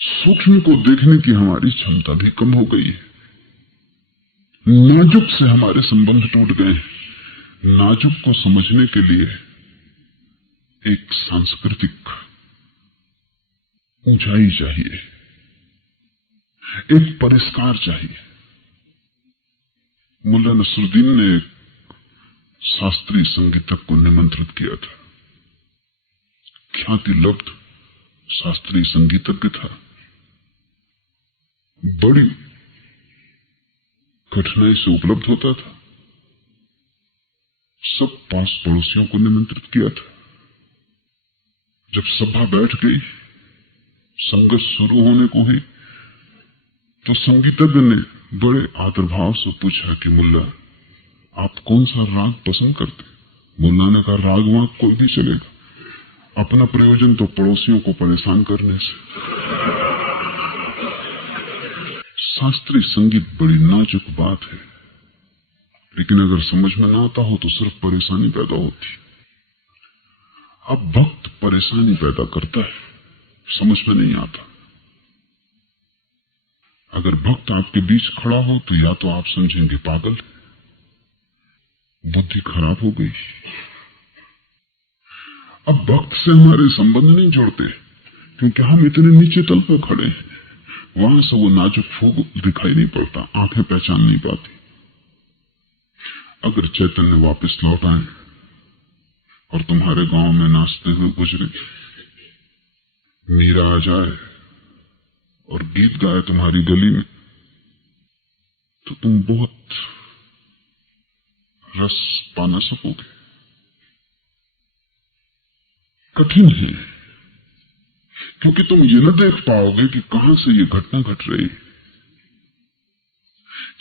सूक्ष्म को देखने की हमारी क्षमता भी कम हो गई है। नाजुक से हमारे संबंध टूट गए हैं। नाजुक को समझने के लिए एक सांस्कृतिक ऊंचाई चाहिए, एक परिष्कार चाहिए। मुल्ला नसरुद्दीन ने एक शास्त्रीय संगीतज्ञ को निमंत्रित किया था। ख्याति लब्ध शास्त्रीय संगीतज्ञ था। बड़ी कठिनाई से उपलब्ध होता था। सब पास पड़ोसियों को निमंत्रित किया था। जब सभा बैठ गई, संगत शुरू होने को ही, तो संगीतज्ञ ने बड़े आदर भाव से पूछा कि मुल्ला, आप कौन सा राग पसंद करते? मुल्ला ने कहा, राग वाग कोई भी चलेगा, अपना प्रयोजन तो पड़ोसियों को परेशान करने से। शास्त्रीय संगीत बड़ी नाजुक बात है, लेकिन अगर समझ में ना आता हो तो सिर्फ परेशानी पैदा होती। अब भक्त परेशानी पैदा करता है, समझ में नहीं आता। अगर भक्त आपके बीच खड़ा हो तो या तो आप समझेंगे पागल, बुद्धि खराब हो गई। अब भक्त से हमारे संबंध नहीं जुड़ते, क्योंकि हम इतने नीचे तल पर खड़े हैं। वहां से वो नाजुक फूग दिखाई नहीं पड़ता, आंखें पहचान नहीं पाती। अगर चैतन्य वापस लौट आए और तुम्हारे गांव में नाचते हुए गुजरे, मीरा आ जाए और गीत गाए तुम्हारी गली में, तो तुम बहुत रस पा ना सकोगे। कठिन है, क्योंकि तुम ये न देख पाओगे कि कहां से ये घटना घट रही।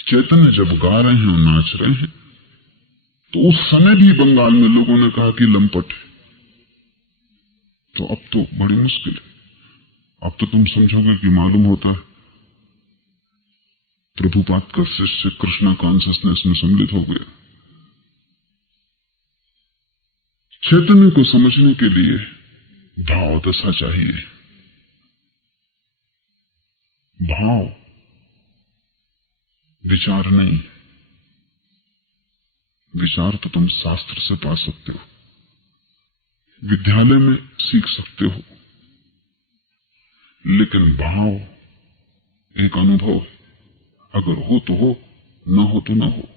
चैतन्य जब गा रहे हैं और नाच रहे हैं, तो उस समय भी बंगाल में लोगों ने कहा कि लंपट है। तो अब तो बड़ी मुश्किल है। अब तो तुम समझोगे कि मालूम होता है प्रभुपाद का शिष्य कृष्णा कॉन्सियसनेस में सम्मिलित हो गया। चैतन्य को समझने के लिए भाव दशा चाहिए। भाव विचार नहीं। विचार तो तुम शास्त्र से पा सकते हो, विद्यालय में सीख सकते हो, लेकिन भाव एक अनुभव, अगर हो तो हो, ना हो तो ना हो।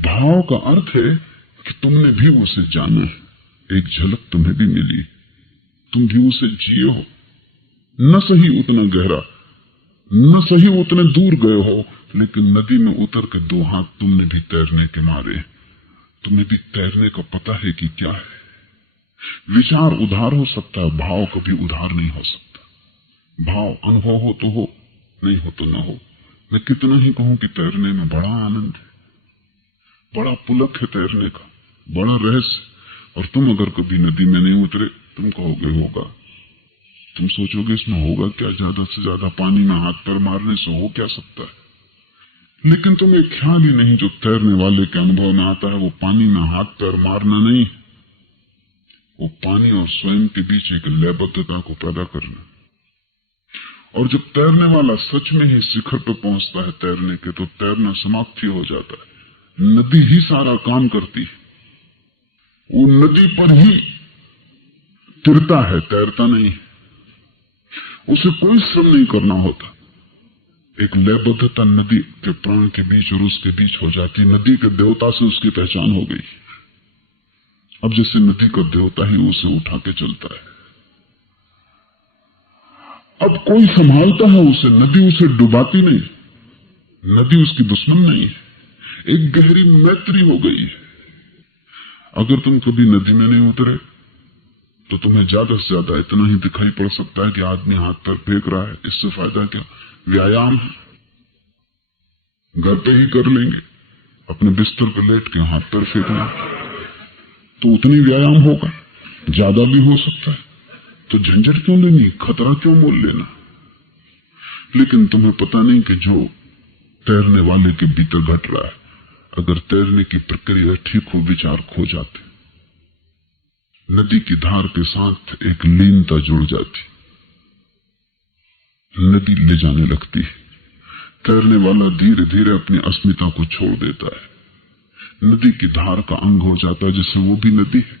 भाव का अर्थ है कि तुमने भी उसे जाना है, एक झलक तुम्हें भी मिली, तुम भी उसे जिए हो। न सही उतना गहरा, न सही उतने दूर गए हो, लेकिन नदी में उतर के 2 हाथ तुमने भी तैरने के मारे। तुम्हें भी तैरने का पता है कि क्या है। विचार उधार हो सकता है, भाव कभी उधार नहीं हो सकता। भाव अनुभव हो तो हो, नहीं हो तो ना हो। मैं कितना ही कहूं कि तैरने में बड़ा आनंद है, बड़ा पुलक है तैरने का, बड़ा रहस्य। और तुम अगर कभी नदी में नहीं उतरे, तुम कहोगे होगा। तुम सोचोगे इसमें होगा क्या, ज्यादा से ज्यादा पानी में हाथ पैर मारने से हो क्या सकता है। लेकिन तुम्हें ख्याल ही नहीं, जो तैरने वाले के अनुभव में आता है वो पानी में हाथ पैर मारना नहीं, वो पानी और स्वयं के बीच एक लयबद्धता को पैदा करना। और जब तैरने वाला सच में ही शिखर पर पहुंचता है तैरने के, तो तैरना समाप्ति हो जाता है। नदी ही सारा काम करती है, वो नदी पर ही तिरता है, तैरता नहीं। उसे कोई श्रम नहीं करना होता। एक लयबद्धता नदी के प्राण के बीच और उसके बीच हो जाती। नदी के देवता से उसकी पहचान हो गई। अब जैसे नदी का देवता ही उसे उठा के चलता है। अब कोई संभालता है उसे, नदी उसे डुबाती नहीं, नदी उसकी दुश्मन नहीं है। एक गहरी मैत्री हो गई है। अगर तुम कभी नदी में नहीं उतरे तो तुम्हें ज्यादा से ज्यादा इतना ही दिखाई पड़ सकता है कि आदमी हाथ पैर फेंक रहा है। इससे फायदा क्या? व्यायाम है, घर पे ही कर लेंगे, अपने बिस्तर पर लेट के हाथ पैर फेंकना, तो उतनी व्यायाम होगा, ज्यादा भी हो सकता है। तो झंझट क्यों लेनी, खतरा क्यों मोल लेना? लेकिन तुम्हें पता नहीं कि जो तैरने वाले के भीतर घट रहा है, अगर तैरने की प्रक्रिया ठीक हो, विचार खो जाते, नदी की धार के साथ एक लीनता जुड़ जाती, नदी ले जाने लगती है, तैरने वाला धीरे धीरे अपनी अस्मिता को छोड़ देता है, नदी की धार का अंग हो जाता है, जिससे वो भी नदी है,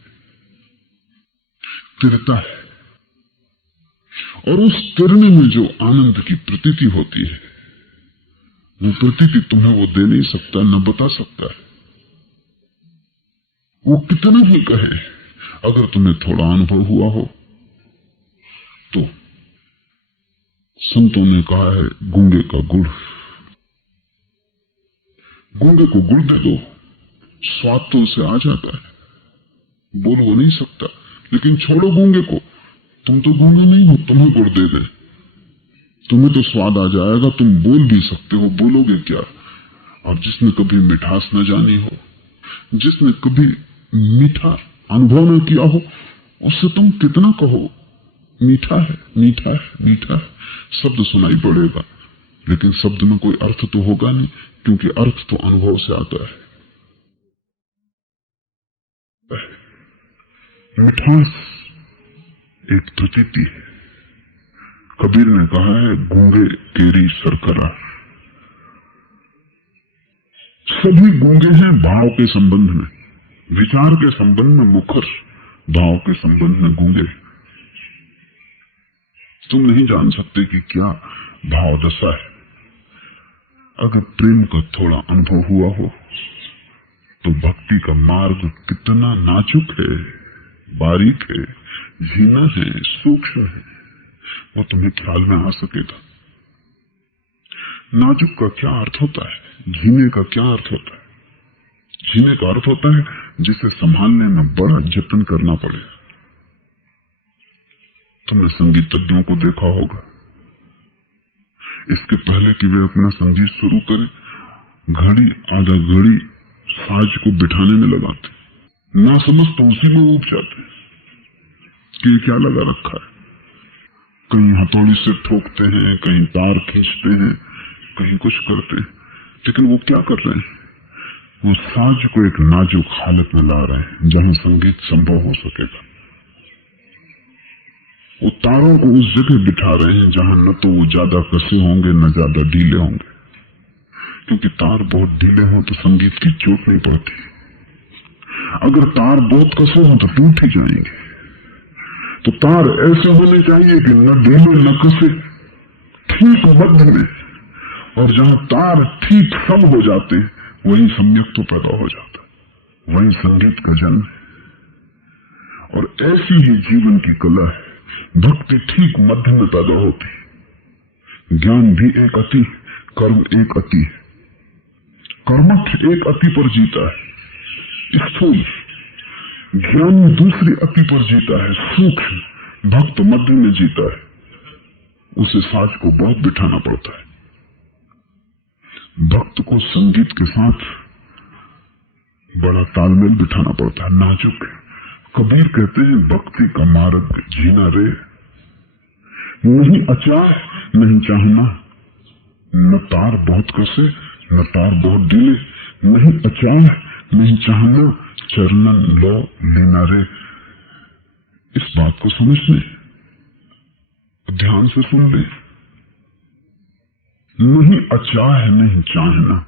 तिरता है। और उस तिरने में जो आनंद की प्रतीति होती है, वो प्रतीति तुम्हें वो दे नहीं सकता, न बता सकता है। वो कितना भी कहे, अगर तुम्हें थोड़ा अनुभव हुआ हो तो। संतों ने कहा है, गूंगे का गुड़, गूंगे को गुड़ दे दो, स्वाद तो उसे आ जाता है, बोल वो नहीं सकता। लेकिन छोड़ो गूंगे को, तुम तो गूंगे नहीं हो, तुम्हें गुड़ दे दे, तुम्हें तो स्वाद आ जाएगा, तुम बोल भी सकते हो, बोलोगे क्या? और जिसने कभी मिठास न जानी हो, जिसने कभी मीठा अनुभव न किया हो, उससे तुम कितना कहो मीठा है, मीठा है, मीठा है, शब्द सुनाई पड़ेगा, लेकिन शब्द में कोई अर्थ तो होगा नहीं, क्योंकि अर्थ तो अनुभव से आता है। मिठास एक प्रतीति है। कबीर ने कहा है, गूंगे केरी सरकरा। सभी गूंगे हैं भाव के संबंध में, विचार के संबंध में मुखर, भाव के संबंध में गूंगे। तुम नहीं जान सकते कि क्या भाव दशा है। अगर प्रेम का थोड़ा अनुभव हुआ हो तो भक्ति का मार्ग कितना नाजुक है, बारीक है, झीना है, सूक्ष्म है, वो तुम्हें ख्याल में आ सकेगा। नाजुक का क्या अर्थ होता है, झीने का क्या अर्थ होता है? झीने का अर्थ होता है जिसे संभालने में बड़ा जतन करना पड़े। तुमने संगीतज्ञों को देखा होगा, इसके पहले कि वे अपना संगीत शुरू करें, घड़ी आधा घड़ी साज को बिठाने में लगाते, ना समझ तो उसी में उब जाते कि क्या लगा रखा है। कहीं हथौड़ी से ठोकते हैं, कहीं तार खींचते हैं, कहीं कुछ करते हैं, लेकिन वो क्या कर रहे हैं? वो साज को एक नाजुक हालत में ला रहे हैं जहां संगीत संभव हो सकेगा। वो तारों को उस जगह बिठा रहे हैं जहां न तो वो ज्यादा कसे होंगे न ज्यादा ढीले होंगे, क्योंकि तार बहुत ढीले हो तो संगीत की चोट नहीं पड़ती, अगर तार बहुत कसे हो तो टूट ही जाएंगे। तो तार ऐसे होने चाहिए कि न ढीले न कसे, ठीक मध्य में, और जहां तार ठीक सम हो जाते वही सम्यक तो पैदा हो जाता, वही संगीत का जन्म है। और ऐसी ही जीवन की कला है, भक्ति ठीक मध्य में पैदा होती। ज्ञान भी एक अति, कर्म एक अति, कर्मठ एक अति पर जीता है स्थूल, ज्ञान दूसरी अति पर जीता है सूक्ष्म, भक्त मध्य में जीता है। उसे साज को बहुत बिठाना पड़ता है। भक्त को संगीत के साथ बड़ा तालमेल बिठाना पड़ता है, नाजुक है। कबीर कहते हैं, भक्ति का मार्ग जीना रे, नहीं अचाह नहीं चाहना, न तार बहुत कसे न तार बहुत ढीले, नहीं अचाह नहीं चाहना, चरणन लो लेना रे। इस बात को समझ ले, ध्यान से सुन ले। नहीं अचाह नहीं चाहना,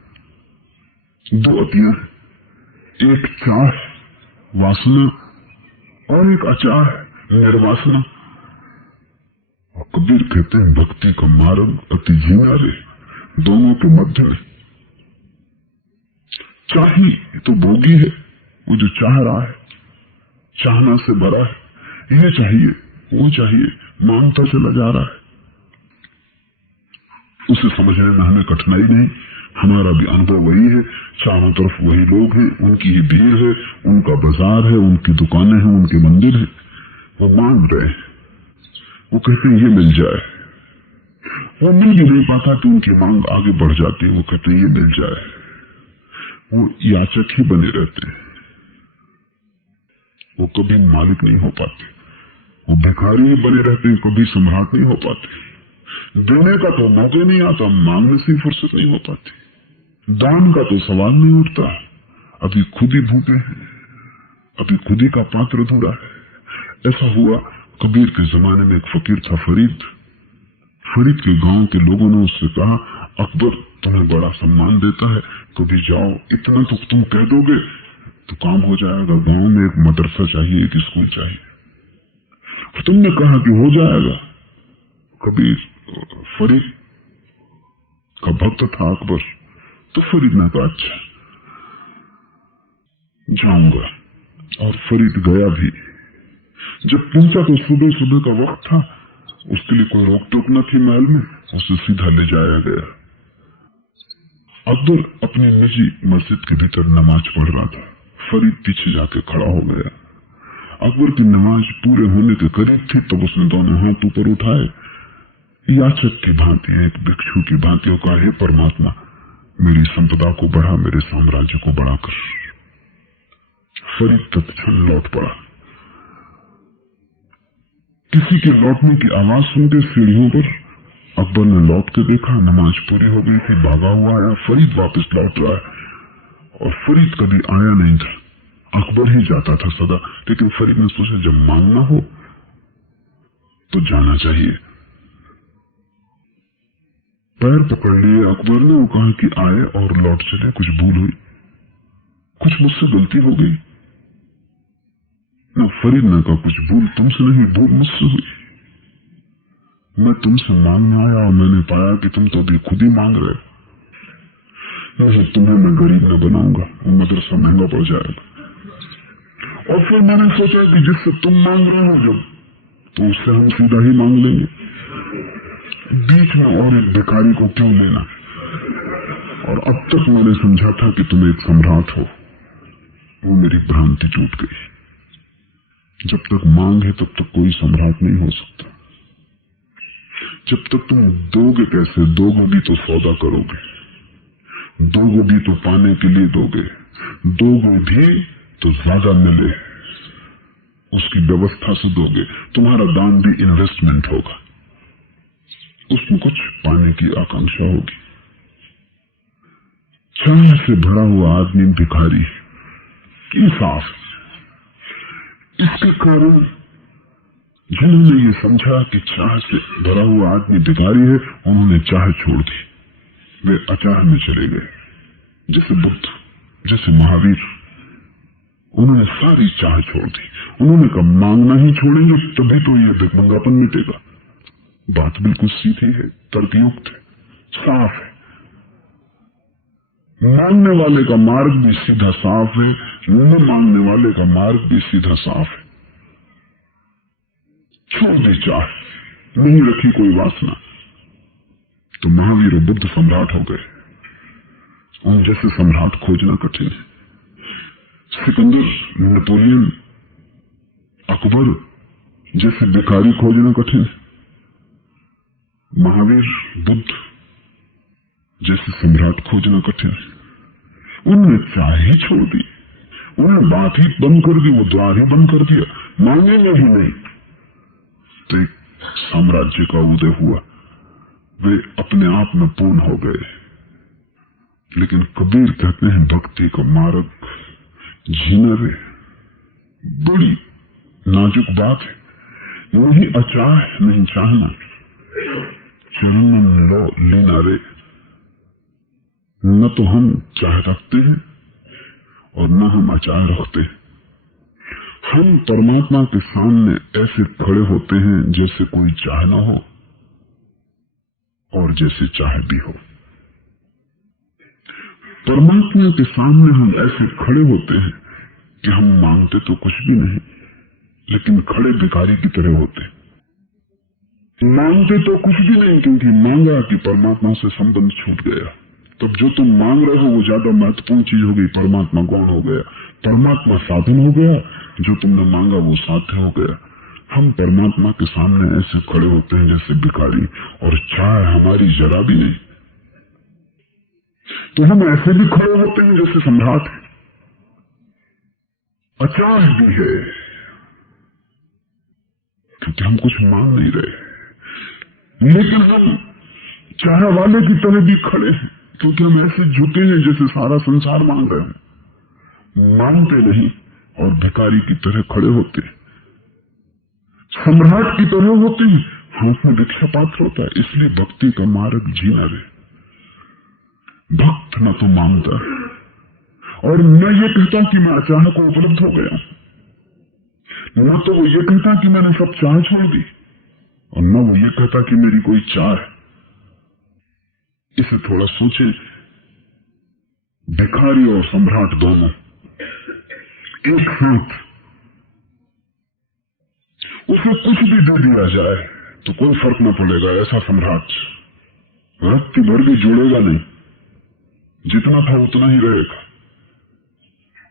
दो अतियां, एक चाह वासना और एक अचाह निर्वासना। और कबीर कहते हैं, भक्ति का मार्ग अति जीना रे, दोनों के मध्य में। चाही तो भोगी है, वो जो चाह रहा है, चाहना से बड़ा है, ये चाहिए वो चाहिए, मांगता चला जा रहा है। उसे समझने में हमें कठिनाई नहीं, हमारा भी अनुभव वही है, चारों तरफ वही लोग हैं, उनकी ही भीड़ है, उनका बाजार है, उनकी दुकानें हैं, उनके मंदिर हैं। वो मांग रहे हैं, वो कहते हैं ये मिल जाए, वो मिल भी नहीं पाता तो उनकी मांग आगे बढ़ जाती है, वो कहते हैं ये मिल जाए। वो याचक ही बने रहते हैं, वो कभी मालिक नहीं हो पाते, वो भिखारी ही बने रहते हैं, कभी सम्राट नहीं हो पाते। देने का तो मौका नहीं आता, मांगने से फुर्सत नहीं हो पाती, दान का तो सवाल नहीं उठता, अभी खुद ही भूखे हैं, अभी खुद ही का पात्र अधूरा है। ऐसा हुआ कबीर के जमाने में एक फकीर था फरीद। फरीद के गांव के लोगों ने उससे कहा, अकबर तुम्हें बड़ा सम्मान देता है, कभी जाओ, इतना तो तुम कह दोगे तो काम हो जाएगा, गांव में एक मदरसा चाहिए, एक स्कूल चाहिए। तुमने कहा कि हो जाएगा। कबीर फरीद का भक्त था अकबर, तो फरीद ने कहा अच्छा जाऊंगा, और फरीद गया भी। जब पहुंचा तो सुबह सुबह का वक्त था, उसके लिए कोई रोक टोक न थी महल में, उसे सीधा ले जाया गया। अकबर अपनी निजी मस्जिद के भीतर नमाज पढ़ रहा था, फरीद पीछे जाके खड़ा हो गया। अकबर की नमाज पूरे होने के करीब थी तब उसने दोनों हाथ ऊपर उठाए, याचक की भांति, एक भिक्षु की भांति, कहा हे परमात्मा, मेरी संपदा को बढ़ा, मेरे साम्राज्य को बढ़ाकर। फरीद तत्क्षण लौट पड़ा। किसी के लौटने की आवाज सुनकर सीढ़ियों पर अकबर ने लौट के देखा, नमाज पूरी हो गई थी, भागा हुआ आया, फरीद वापस लौट रहा है। और फरीद कभी आया नहीं था, अकबर ही जाता था सदा, लेकिन फरीद ने सोचा जब मांगना हो तो जाना चाहिए। पैर पकड़ लिए अकबर ने, वो कहा कि आए और लौट चले, कुछ भूल हुई, कुछ मुझसे गलती हो गई ना? फरीद ने कहा कुछ भूल तुमसे नहीं, भूल मुझसे हुई। मैं तुमसे मांगने आया और मैंने पाया कि तुम तो अभी खुद ही मांग रहे हो। नहीं, तुम्हें मैं गरीब न बनाऊंगा, वो मदरसा महंगा पड़ जाएगा। और फिर मैंने सोचा कि जिससे तुम मांग रहे हो जब, तो उससे हम सीधा ही मांग लेंगे, बीच में और एक भिखारी को क्यों लेना। और अब तक मैंने समझा था कि तुम एक सम्राट हो, वो मेरी भ्रांति टूट गई। जब तक मांग है तब तक कोई सम्राट नहीं हो सकता। जब तक तुम दोगे कैसे, दोगे भी तो सौदा करोगे, दोगे भी तो पाने के लिए दोगे, दोगे भी तो ज्यादा मिले उसकी व्यवस्था से दोगे। तुम्हारा दान भी इन्वेस्टमेंट होगा, उसमें कुछ पाने की आकांक्षा होगी। चाह से भरा हुआ आदमी भिखारी इंसाफ। इसके कारण जिन्होंने ये समझा कि चाह से भरा हुआ आदमी भिखारी है, उन्होंने चाह छोड़ दी, वे अचाह में चले गए। जैसे बुद्ध, जैसे महावीर, उन्होंने सारी चाह छोड़ दी। उन्होंने कहा मांगना ही छोड़ेंगे तभी तो ये भिखमंगापन मिटेगा। बात बिल्कुल सीधी है, तर्कयुक्त है, साफ है। मांगने वाले का मार्ग भी सीधा साफ है, न मांगने वाले का मार्ग भी सीधा साफ है। छोड़ दी चाह, नहीं रखी कोई वासना, तो महावीर और बुद्ध सम्राट हो गए। उन जैसे सम्राट खोजना कठिन है। सिकंदर, नेपोलियन, अकबर जैसे भिखारी खोजना कठिन है। महावीर, बुद्ध जैसे सम्राट खोजना कठिन है। उन्होंने चाह ही छोड़ दी, उन्होंने बात ही बंद कर दी, वो द्वार ही बंद कर दिया, मांगेंगे ही नहीं। तो एक साम्राज्य का उदय हुआ, वे अपने आप में पूर्ण हो गए। लेकिन कबीर कहते हैं भक्ति का मार्ग जीना रे बड़ी नाजुक बात है। नहीं अचाह नहीं चाहना, चरण लो लेना रे। न तो हम चाह रखते हैं और न हम अचाह रखते हैं। हम परमात्मा के सामने ऐसे खड़े होते हैं जैसे कोई चाह न हो और जैसे चाह भी हो। परमात्मा के सामने हम ऐसे खड़े होते हैं कि हम मांगते तो कुछ भी नहीं, लेकिन खड़े भिखारी की तरह होते। मांगते तो कुछ भी नहीं, क्योंकि मांगा कि परमात्मा से संबंध छूट गया, तब जो तुम मांग रहे हो वो ज्यादा महत्वपूर्ण चीज हो गई, परमात्मा गौण हो गया, परमात्मा साधन हो गया, जो तुमने मांगा वो साध्य हो गया। हम परमात्मा के सामने ऐसे खड़े होते हैं जैसे भिखारी, और चाहे हमारी जरा भी नहीं, तो हम ऐसे भी खड़े होते हैं जैसे सम्राट है, अचार भी है, क्योंकि हम कुछ मांग नहीं रहे, लेकिन हम चाहे वाले की तरह भी खड़े हैं, क्योंकि हम ऐसे झुके हैं जैसे सारा संसार मांग रहे हैं। मांगते नहीं और भिखारी की तरह खड़े होते, सम्राट की तरह होते हैं, हाथ में भिक्षा पात्र होता है। इसलिए भक्ति का मार्ग जीना रे, भक्त न तो मांगता है, और न ये कहता कि मैं अचानक उपलब्ध हो गया, न तो वो ये कहता कि मैंने सब चाह छोड़ दी, और न वो ये कहता कि मेरी कोई चाह है। इसे थोड़ा सोचे, भिखारी और सम्राट दोनों एक साथ, उसे कुछ भी दे दिया जाए तो कोई फर्क न पड़ेगा। ऐसा सम्राट रत्ती भर भी जोड़ेगा नहीं, जितना था उतना ही रहेगा,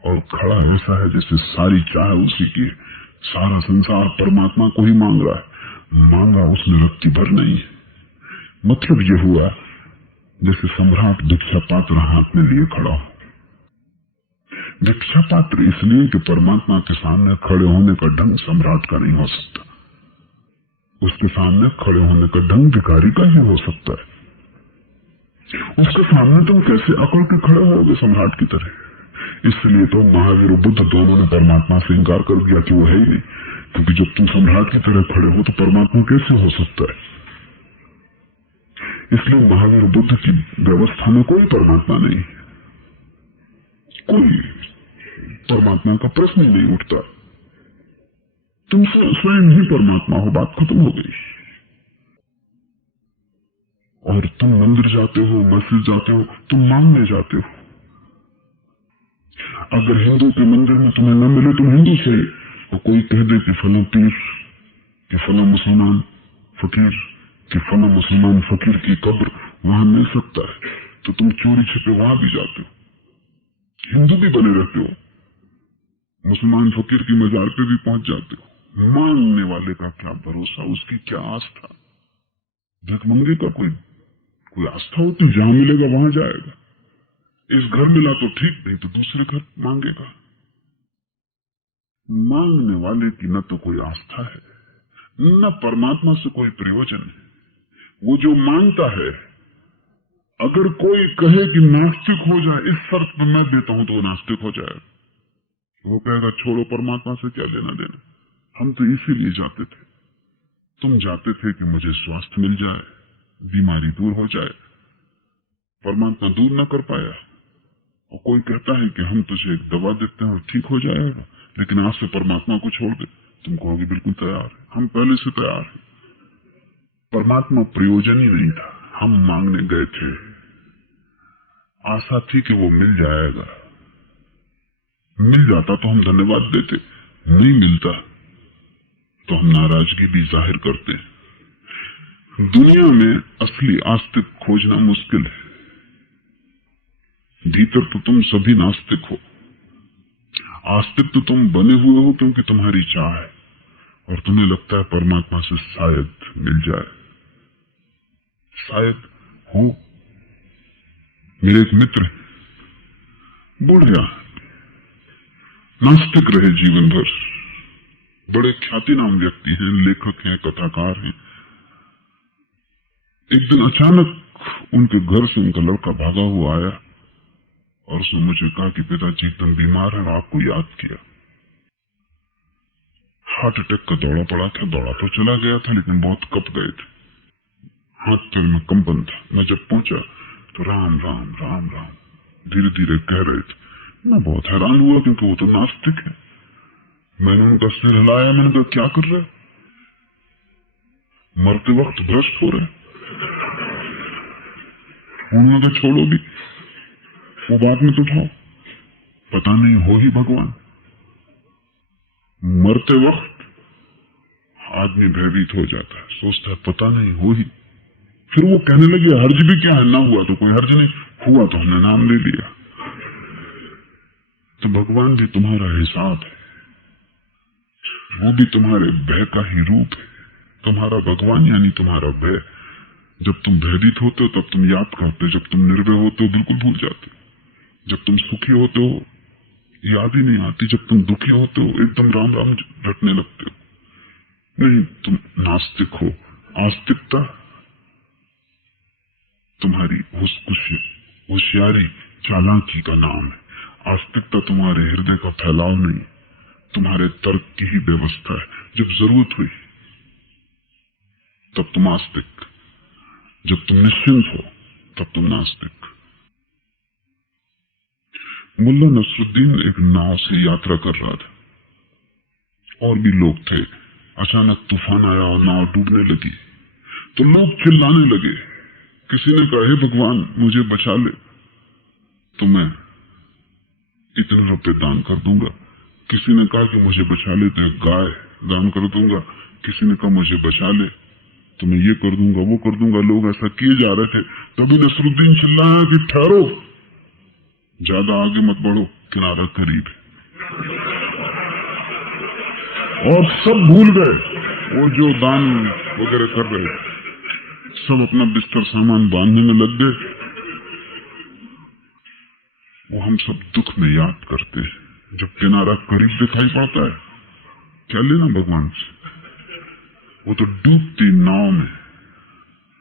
और खड़ा ऐसा है जैसे सारी चाह उसी की, सारा संसार परमात्मा को ही मांग रहा है, मांगा उसने रत्ती भर नहीं। मतलब ये हुआ जैसे सम्राट भिक्षा पात्र हाथ में लिए खड़ा हो। भिक्षा पात्र इसलिए कि परमात्मा के सामने खड़े होने का ढंग सम्राट का नहीं हो सकता, उसके सामने खड़े होने का ढंग भिखारी का ही हो सकता है। उसके सामने तुम कैसे अकड़ के खड़े होगे सम्राट की तरह? इसलिए तो महावीर बुद्ध दोनों ने परमात्मा से इंकार कर दिया कि वो है ही नहीं, क्योंकि जब तुम सम्राट की तरह खड़े हो तो परमात्मा कैसे हो सकता है? इसलिए महावीर बुद्ध की व्यवस्था में कोई परमात्मा नहीं, कोई परमात्मा का प्रश्न ही नहीं उठता। तुम स्वयं ही परमात्मा हो, बात खत्म हो गई। और तुम मंदिर जाते हो, मस्जिद जाते हो, तुम मांगने जाते हो। अगर हिंदू के मंदिर में तुम्हें न मिले तुम हिंदू से, और कोई कह दे कि फला पीर, कि फला मुसलमान फकीर, कि फला मुसलमान फकीर की कब्र वहां मिल सकता है, तो तुम चोरी छिपे वहां भी जाते हो, हिंदू भी बने रहते हो, मुसलमान फकीर की मजार पे भी पहुंच जाते हो। मांगने वाले का क्या भरोसा, उसकी क्या आस्था? भिखमंगे का कोई आस्था होती, जहां मिलेगा वहां जाएगा। इस घर मिला तो ठीक, नहीं तो दूसरे घर मांगेगा। मांगने वाले की न तो कोई आस्था है, न परमात्मा से कोई प्रयोजन है। वो जो मांगता है, अगर कोई कहे कि नास्तिक हो जाए, इस शर्त पर मैं देता हूं, तो वो नास्तिक हो जाए। वो कहेगा छोड़ो, परमात्मा से क्या लेना देना, हम तो इसीलिए जाते थे। तुम जाते थे कि मुझे स्वास्थ्य मिल जाए, बीमारी दूर हो जाए, परमात्मा दूर न कर पाया। और कोई कहता है कि हम तुझे एक दवा देते हैं और ठीक हो जाएगा, लेकिन आज से परमात्मा को छोड़ दे, तुम कहोगे बिल्कुल तैयार है, हम पहले से तैयार हैं। परमात्मा प्रयोजन ही नहीं था, हम मांगने गए थे, आशा थी कि वो मिल जाएगा। मिल जाता तो हम धन्यवाद देते, नहीं मिलता तो हम नाराजगी भी जाहिर करते। दुनिया में असली आस्तिक खोजना मुश्किल है। भीतर तो तुम सभी नास्तिक हो, आस्तिक तो तुम बने हुए हो क्योंकि तुम्हारी चाह है, और तुम्हें लगता है परमात्मा से शायद मिल जाए, शायद हो। मेरे एक मित्र बुढ़िया नास्तिक रहे जीवन भर, बड़े ख्याति नाम व्यक्ति हैं, लेखक हैं, कथाकार हैं। एक दिन अचानक उनके घर से उनका लड़का भागा हुआ आया और उसने मुझे कहा कि पिताजी एकदम बीमार है, और आपको याद किया। हार्ट अटैक का दौड़ा पड़ा था, दौड़ा तो चला गया था लेकिन बहुत कप गए थे, हाथ पैर में कंपन था। मैं जब पहुंचा तो राम राम राम राम धीरे धीरे कह रहे थे। मैं बहुत हैरान हुआ क्योंकि वो तो नास्तिक है। मैंने उनका सिर हिलाया, मैंने कहा क्या कर रहे, मरते वक्त भ्रष्ट हो रहे। उन्होंने कहा छोड़ो भी, वो बात में तो उठाओ, पता नहीं हो ही भगवान। मरते वक्त आदमी भयभीत हो जाता है, सोचता है पता नहीं हो ही। फिर वो कहने लगे हर्ज भी क्या है, ना हुआ तो कोई हर्ज नहीं, हुआ तो हमने नाम ले लिया। तो भगवान भी तुम्हारा हिसाब है, वो भी तुम्हारे भय का ही रूप है। तुम्हारा भगवान यानी तुम्हारा भय। जब तुम भयभीत होते हो तब तुम याद करते हो, जब तुम निर्भय होते हो बिल्कुल भूल जाते हो, जब तुम सुखी होते हो याद ही नहीं आती, जब तुम दुखी होते हो एकदम राम राम रटने लगते हो। नहीं, तुम नास्तिक हो। आस्तिकता तुम्हारी होशियारी चालाकी का नाम है। आस्तिकता तुम्हारे हृदय का फैलाव नहीं, तुम्हारे तर्क की ही व्यवस्था है। जब जरूरत हुई तब तुम आस्तिक, जब तुम निश्चिंत हो तब तुम नास्तिक। मुल्ला नसरुद्दीन एक नाव से यात्रा कर रहा था, और भी लोग थे। अचानक तूफान आया और नाव डूबने लगी। तो लोग चिल्लाने लगे। किसी ने कहा, हे भगवान मुझे बचा ले, तो मैं इतने रुपए दान कर दूंगा। किसी ने कहा कि मुझे बचा ले तो एक गाय दान कर दूंगा। किसी ने कहा मुझे बचा ले तो मैं ये कर दूंगा वो कर दूंगा। लोग ऐसा किए जा रहे थे। तभी नसरुद्दीन चिल्लाया कि ठहरो, ज्यादा आगे मत बढ़ो, किनारा करीब है। और सब भूल गए, वो जो दान वगैरह कर रहे थे, सब अपना बिस्तर सामान बांधने में लग गए। वो हम सब दुख में याद करते हैं जब किनारा करीब दिखाई पड़ता है। क्या लेना भगवान से? वो तो डूबती नाव में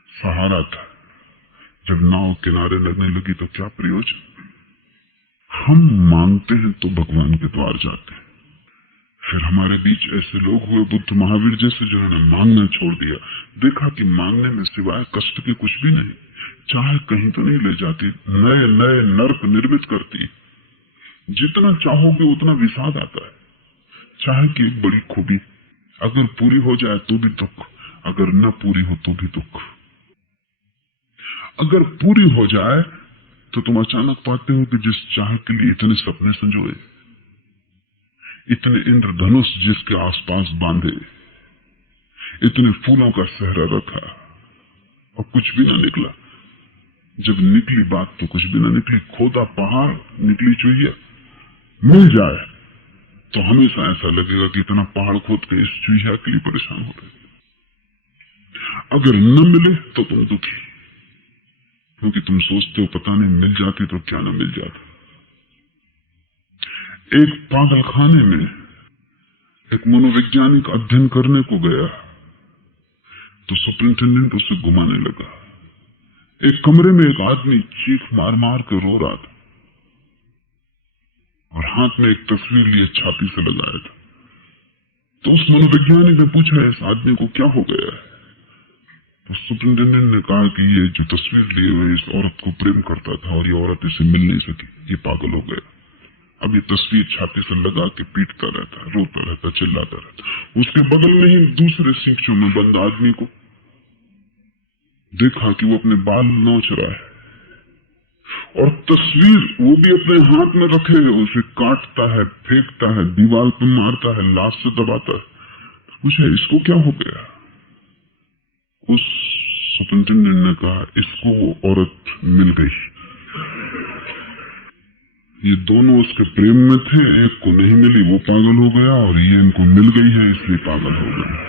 सहारा था। जब नाव किनारे लगने लगी तो क्या प्रयोजन? हम मांगते हैं तो भगवान के द्वार जाते हैं। फिर हमारे बीच ऐसे लोग हुए, बुद्ध महावीर जैसे, जिन्होंने मांगना छोड़ दिया। देखा कि मांगने में सिवाय कष्ट के कुछ भी नहीं। चाहे कहीं तो नहीं ले जाती, नए नए नर्क निर्मित करती। जितना चाहोगे उतना विषाद आता है। चाहे कि एक बड़ी खूबी अगर पूरी हो जाए तो भी दुख, अगर न पूरी हो तो भी दुख। अगर पूरी हो जाए तो तुम अचानक पाते हो कि जिस चाह के लिए इतने सपने संजोए, इतने इंद्रधनुष जिसके आसपास बांधे, इतने फूलों का सहरा रखा, और कुछ भी ना निकला। जब निकली बात तो कुछ भी ना निकली। खोदा पहाड़ निकली चुहिया। मिल जाए तो हमेशा ऐसा लगेगा कि इतना पहाड़ खोद के इस चुहिया के लिए परेशान हो रहे। अगर न मिले तो तुम दुखी, क्योंकि तुम सोचते हो पता नहीं मिल जाती तो क्या ना मिल जाता। एक पागल खाने में एक मनोवैज्ञानिक अध्ययन करने को गया तो सुपरिंटेंडेंट उसे घुमाने लगा। एक कमरे में एक आदमी चीख मार मार कर रो रहा था और हाथ में एक तस्वीर लिए छाती से लगाया था। तो उस मनोवैज्ञानिक ने पूछा, इस आदमी को क्या हो गया है? तो सुपरिंटेंडेंट ने कहा कि ये जो तस्वीर लिए हुए इस औरत को प्रेम करता था और ये औरत इसे मिल नहीं सकी, ये पागल हो गया। अब ये तस्वीर छाती से लगा के पीटता रहता, रोता रहता, चिल्लाता रहता। उसके बगल में ही दूसरे सींचों में बंद आदमी को देखा कि वो अपने बाल नोच रहा है और तस्वीर वो भी अपने हाथ में रखे है, उसे काटता है, फेंकता है, दीवार पर मारता है, लाश से दबाता है। पूछा, इसको क्या हो गया? उस सुपरिंटेंडेंट ने कहा, इसको वो औरत मिल गई। ये दोनों उसके प्रेम में थे, एक को नहीं मिली वो पागल हो गया, और ये इनको मिल गई है इसलिए पागल हो गया।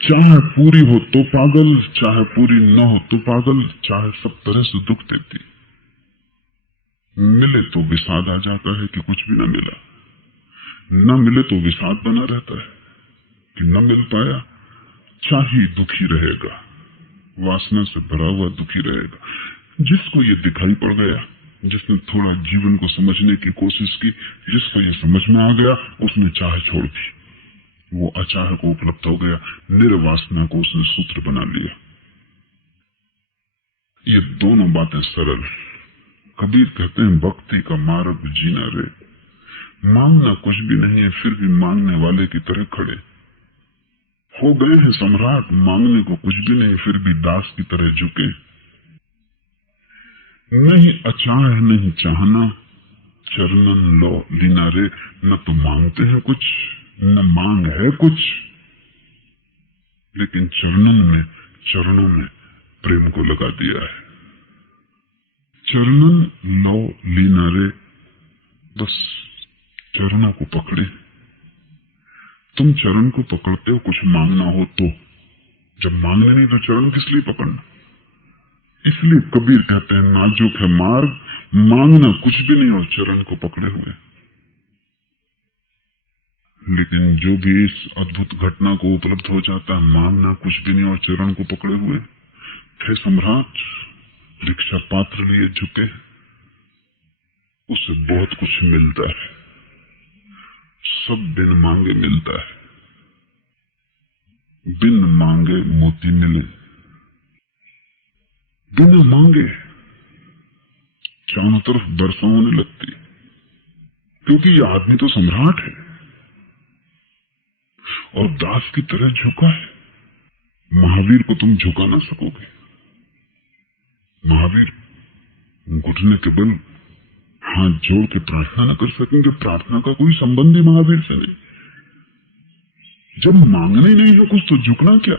चाहे पूरी हो तो पागल, चाहे पूरी न हो तो पागल, चाहे सब तरह से दुख देती। मिले तो विषाद आ जाता है कि कुछ भी न मिला, न मिले तो विषाद बना रहता है कि न मिल पाया। चाहे दुखी रहेगा, वासना से भरा हुआ दुखी रहेगा। जिसको ये दिखाई पड़ गया, जिसने थोड़ा जीवन को समझने की कोशिश की, जिसको ये समझ में आ गया, उसने चाह छोड़ दी। वो अचाह को उपलब्ध हो गया, निर्वासना को उसने सूत्र बना लिया। ये दोनों बातें सरल। कबीर कहते हैं, भक्ति का मार्ग जीना रे। मांगना कुछ भी नहीं है, फिर भी मांगने वाले की तरह खड़े हो गए हैं सम्राट। मांगने को कुछ भी नहीं, फिर भी दास की तरह झुके। नहीं अचाह नहीं चाहना, चरणन लो लीना रे। न तो मांगते हैं कुछ, न मांग है कुछ, लेकिन चरणों में प्रेम को लगा दिया है। चरणन लो लीना रे, बस चरणों को पकड़े। तुम चरण को पकड़ते हो कुछ मांगना हो तो, जब मांगने नहीं तो चरण किस लिए पकड़ना। इसलिए कबीर कहते हैं नाजुक है मार्ग, मांगना कुछ भी नहीं और चरण को पकड़े हुए। लेकिन जो भी इस अद्भुत घटना को उपलब्ध हो जाता है, मांगना कुछ भी नहीं और चरण को पकड़े हुए, थे सम्राट भिक्षा पात्र लिए झुके, उसे बहुत कुछ मिलता है, सब बिन मांगे मिलता है। बिन मांगे मोती मिले, बिना मांगे चारों तरफ बरसा होने लगती, क्योंकि ये आदमी तो सम्राट है और दास की तरह झुका है। महावीर को तुम झुका ना सकोगे। महावीर घुटने के बल हाथ जोड़ के प्रार्थना न कर सकेंगे। प्रार्थना का कोई संबंध ही महावीर से नहीं। जब मांगने नहीं है कुछ तो झुकना क्या,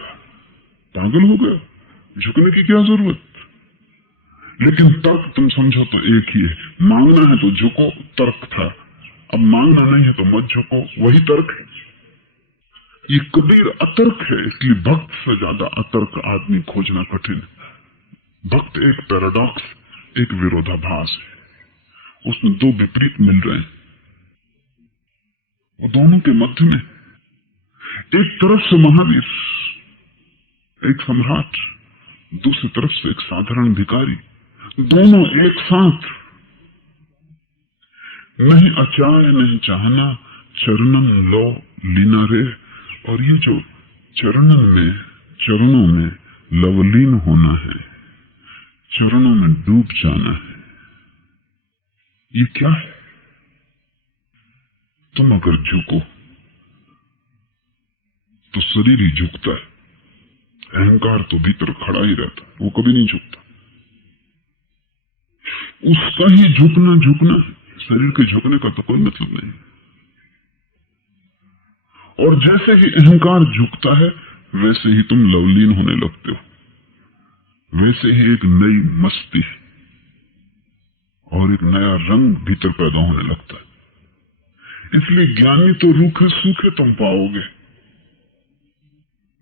पागल हो गया, झुकने की क्या जरूरत। लेकिन तर्क तुम समझो तो एक ही है, मांगना है तो झुको, तर्क था। अब मांगना नहीं है तो मत झुको, वही तर्क है। ये कबीर अतर्क है, इसलिए भक्त से ज्यादा अतर्क आदमी खोजना कठिन है। भक्त एक पैराडॉक्स, एक विरोधाभास है, उसमें दो विपरीत मिल रहे हैं। वो दोनों के मध्य में एक तरफ से महावीर, एक सम्राट, दूसरी तरफ से एक साधारण भिखारी, दोनों एक साथ। नहीं अचाय नहीं चाहना, चरणन लो लीना रे। और ये जो चरणन में, चरणों में लवलीन होना है, चरणों में डूब जाना है, ये क्या है। तुम अगर झुको तो शरीर ही झुकता है, अहंकार तो भीतर खड़ा ही रहता, वो कभी नहीं झुकता। उसका ही झुकना, शरीर के झुकने का तो कोई मतलब नहीं। और जैसे ही अहंकार झुकता है वैसे ही तुम लवलीन होने लगते हो, वैसे ही एक नई मस्ती और एक नया रंग भीतर पैदा होने लगता है। इसलिए ज्ञानी तो रूखे सूखे तुम पाओगे।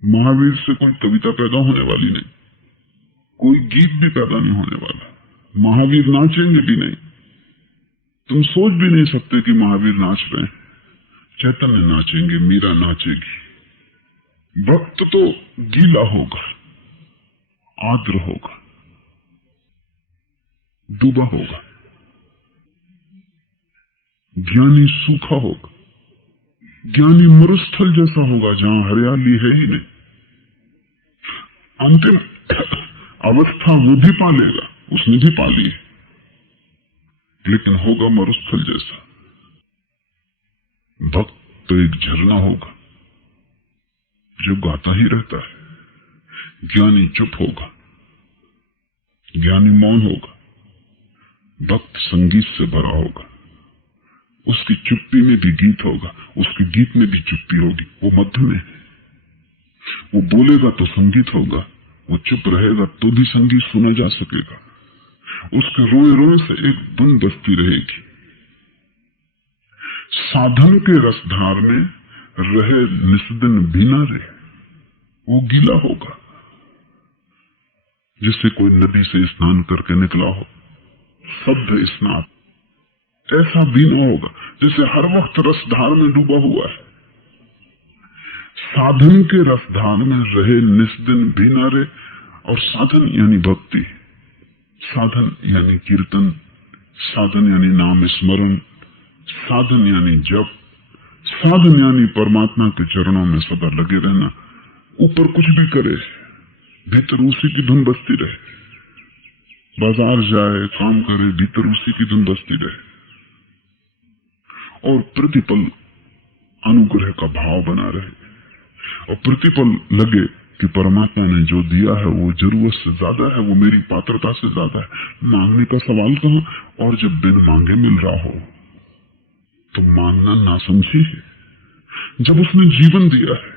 महावीर से कोई कविता पैदा होने वाली नहीं, कोई गीत भी पैदा नहीं होने वाला। महावीर नाचेंगे भी नहीं, तुम सोच भी नहीं सकते कि महावीर नाच रहे हैं। चैतन्य नाचेंगे, मीरा नाचेगी। भक्त तो गीला होगा, आर्द्र होगा, डूबा होगा। ज्ञानी सूखा होगा, ज्ञानी मरुस्थल जैसा होगा जहां हरियाली है ही नहीं। अंतिम अवस्था वो भी पालेगा, उसने भी पाली है, लेकिन होगा मरुस्थल जैसा। भक्त तो एक झरना होगा जो गाता ही रहता है। ज्ञानी चुप होगा, ज्ञानी मौन होगा, भक्त संगीत से भरा होगा। उसकी चुप्पी में भी गीत होगा, उसके गीत में भी चुप्पी होगी। वो मध्य में है, वो बोलेगा तो संगीत होगा, वो चुप रहेगा तो भी संगीत सुना जा सकेगा। उसके रोए रोए से एक धुन बजती रहेगी। साधन के रसधार में रहे निस्दिन भीना रे, वो गीला होगा जिससे कोई नदी से स्नान करके निकला हो, शब्द स्नान। ऐसा भीना होगा जैसे हर वक्त रसधार में डूबा हुआ है। साधन के रसधार में रहे निस्दिन भीना रे। और साधन यानी भक्ति, साधन यानी कीर्तन, साधन यानी नाम स्मरण, साधन यानी जप, साधन यानी परमात्मा के चरणों में सदा लगे रहना। ऊपर कुछ भी करे, भीतर उसी की धुन बजती रहे। बाजार जाए, काम करे, भीतर उसी की धुन बजती रहे। और प्रतिपल अनुग्रह का भाव बना रहे, और प्रतिपल लगे कि परमात्मा ने जो दिया है वो जरूरत से ज्यादा है, वो मेरी पात्रता से ज्यादा है। मांगने का सवाल कहां। और जब बिन मांगे मिल रहा हो तो मांगना नासमझी है। जब उसने जीवन दिया है,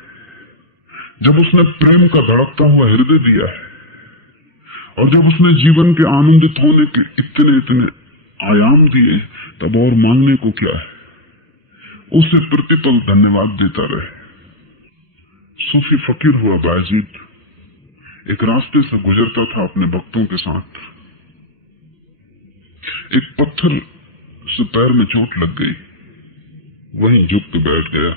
जब उसने प्रेम का धड़कता हुआ हृदय दिया है और जब उसने जीवन के आनंदित होने के इतने इतने आयाम दिए, तब और मांगने को क्या है? उसे प्रतिपल धन्यवाद देता रहे। सूफी फकीर हुआ बायजीद एक रास्ते से गुजरता था अपने भक्तों के साथ। एक पत्थर से पैर में चोट लग गई, वहीं झुक के बैठ गया।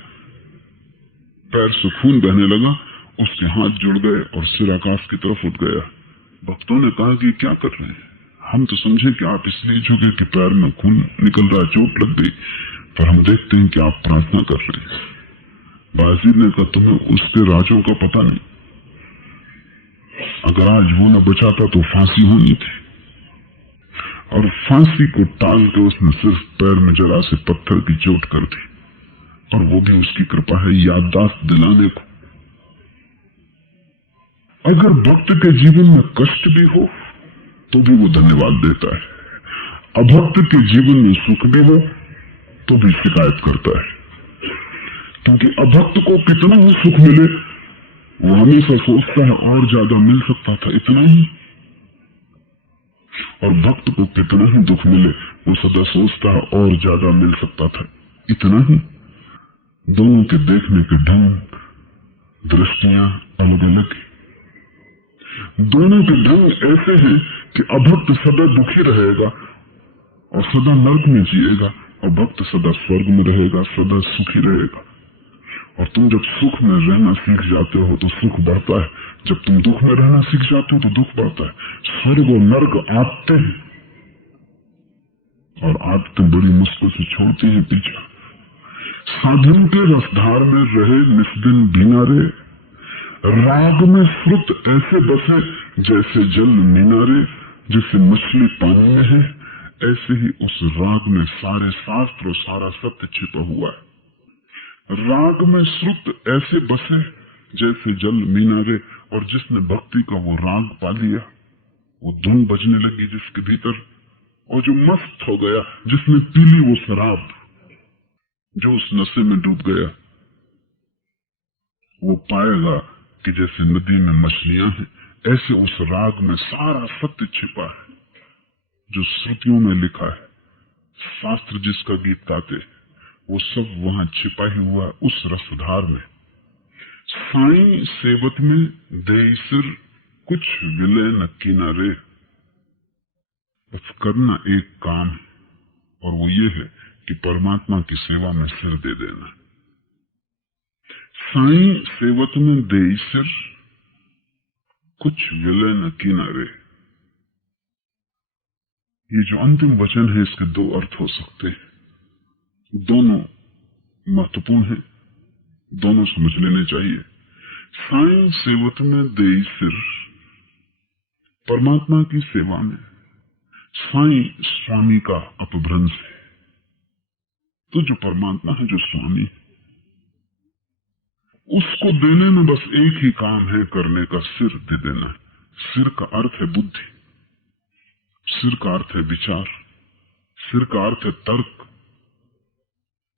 पैर से खून बहने लगा, उसके हाथ जुड़ गए और सिर आकाश की तरफ उठ गया। भक्तों ने कहा कि क्या कर रहे हैं? हम तो समझे कि आप इसलिए झुके कि पैर में खून निकल रहा, चोट लग गई, पर हम देखते हैं कि आप प्रार्थना कर रहे हैं। बाजीद ने कहा, तुम्हें उसके राजों का पता नहीं। अगर आज वो न बचाता तो फांसी होनी थी, और फांसी को टाल के उसने सिर्फ पैर में जरा से पत्थर की चोट कर दी, और वो भी उसकी कृपा है याददाश्त दिलाने को। अगर भक्त के जीवन में कष्ट भी हो तो भी वो धन्यवाद देता है, अभक्त के जीवन में सुख भी हो तो भी शिकायत करता है। क्योंकि अभक्त को कितना ही सुख मिले, वो हमेशा सोचता है और ज्यादा मिल सकता था, इतना ही। और भक्त को कितना ही दुख मिले, वो सदा सोचता है और ज्यादा मिल सकता था, इतना ही। दोनों के देखने के ढंग, दृष्टियां अलग अलग हैं। दोनों के ढंग ऐसे हैं कि अभक्त सदा दुखी रहेगा और सदा नर्क में जिएगा, और भक्त सदा स्वर्ग में रहेगा, सदा सुखी रहेगा। और तुम जब सुख में रहना सीख जाते हो तो सुख बढ़ता है, जब तुम दुख में रहना सीख जाते हो तो दुख बढ़ता है। स्वर्ग और नर्क आते हैं, और आदतें बड़ी मुश्किल से छोड़ती हैं पीछा। साधन के रसधार में रहे निस्दिन भिनारे, राग में श्रुत ऐसे बसे जैसे जल मीनारे। जैसे मछली पानी में है, ऐसे ही उस राग में सारे शास्त्र और सारा सत्य छिपा हुआ है। राग में श्रुत ऐसे बसे जैसे जल मीनारे, और जिसने भक्ति का वो राग पा लिया, वो धुन बजने लगी जिसके भीतर, और जो मस्त हो गया, जिसने पी ली वो शराब, जो उस नशे में डूब गया, वो पाएगा कि जैसे नदी में मछलियां हैं, ऐसे उस राग में सारा सत्य छिपा है जो श्रुतियों में लिखा है। शास्त्र जिसका गीत गाते, वो सब वहां छिपा ही हुआ उस रसधार में। साईं सेवत में देई सिर, कुछ विलय न किनारे। बस करना एक काम है, और वो ये है कि परमात्मा की सेवा में सिर दे देना। साईं सेवत में देई सिर, कुछ विलय न किनारे। ये जो अंतिम वचन है, इसके दो अर्थ हो सकते हैं, दोनों महत्वपूर्ण हैं, दोनों समझ लेने चाहिए। साईं सेवत में देई सिर, परमात्मा की सेवा में साईं स्वामी का अपभ्रंश है। तो जो परमात्मा है, जो स्वामी, उसको देने में बस एक ही काम है करने का, सिर दे देना। सिर का अर्थ है बुद्धि, सिर का अर्थ है विचार, सिर का अर्थ है तर्क,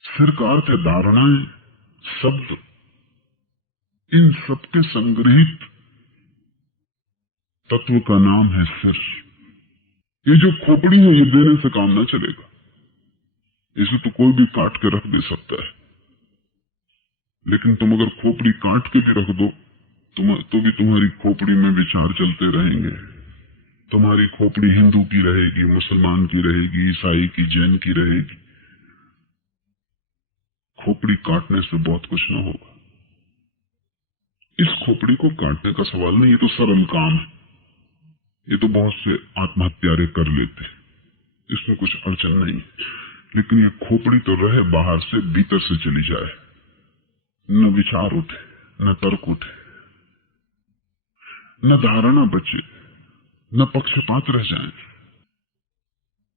सिर का अर्थ है धारणाएं, शब्द। इन सबके संग्रहित तत्व का नाम है सिर। ये जो खोपड़ी है, ये देने से काम ना चलेगा। इसे तो कोई भी काट के रख दे सकता है, लेकिन तुम अगर खोपड़ी काट के भी रख दो तो भी तुम्हारी खोपड़ी में विचार चलते रहेंगे। तुम्हारी खोपड़ी हिंदू की रहेगी, मुसलमान की रहेगी, ईसाई की, जैन की रहेगी। खोपड़ी काटने से बहुत कुछ ना होगा। इस खोपड़ी को काटने का सवाल नहीं, ये तो सरल काम है। ये तो बहुत से आत्महत्यारे कर लेते, इसमें कुछ अड़चन नहीं। लेकिन ये खोपड़ी तो रहे बाहर से, भीतर से चली जाए, न विचार उठे, न तर्क उठे, न धारणा बचे, न पक्षपात रह जाए।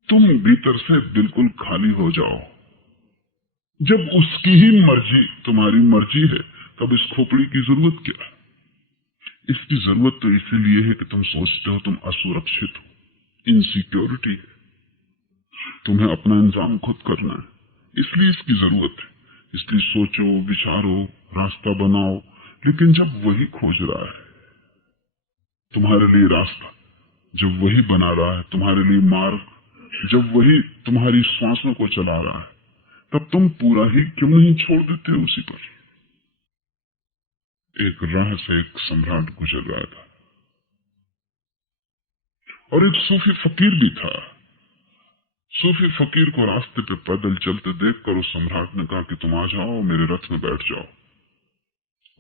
तुम भीतर से बिल्कुल खाली हो जाओ। जब उसकी ही मर्जी तुम्हारी मर्जी है, तब इस खोपड़ी की जरूरत क्या? इसकी जरूरत तो इसीलिए है कि तुम सोचते हो तुम असुरक्षित हो, इनसिक्योरिटी है, तुम्हें अपना इंतजाम खुद करना है, इसलिए इसकी जरूरत है। इसलिए सोचो, विचारो, रास्ता बनाओ। लेकिन जब वही खोज रहा है तुम्हारे लिए रास्ता, जब वही बना रहा है तुम्हारे लिए मार्ग, जब वही तुम्हारी श्वासों को चला रहा है, तब तुम पूरा ही क्यों नहीं छोड़ देते उसी पर? एक राह से एक सम्राट गुजर रहा था और एक सूफी फकीर भी था। सूफी फकीर को रास्ते पे पैदल चलते देखकर उस सम्राट ने कहा कि तुम आ जाओ, मेरे रथ में बैठ जाओ।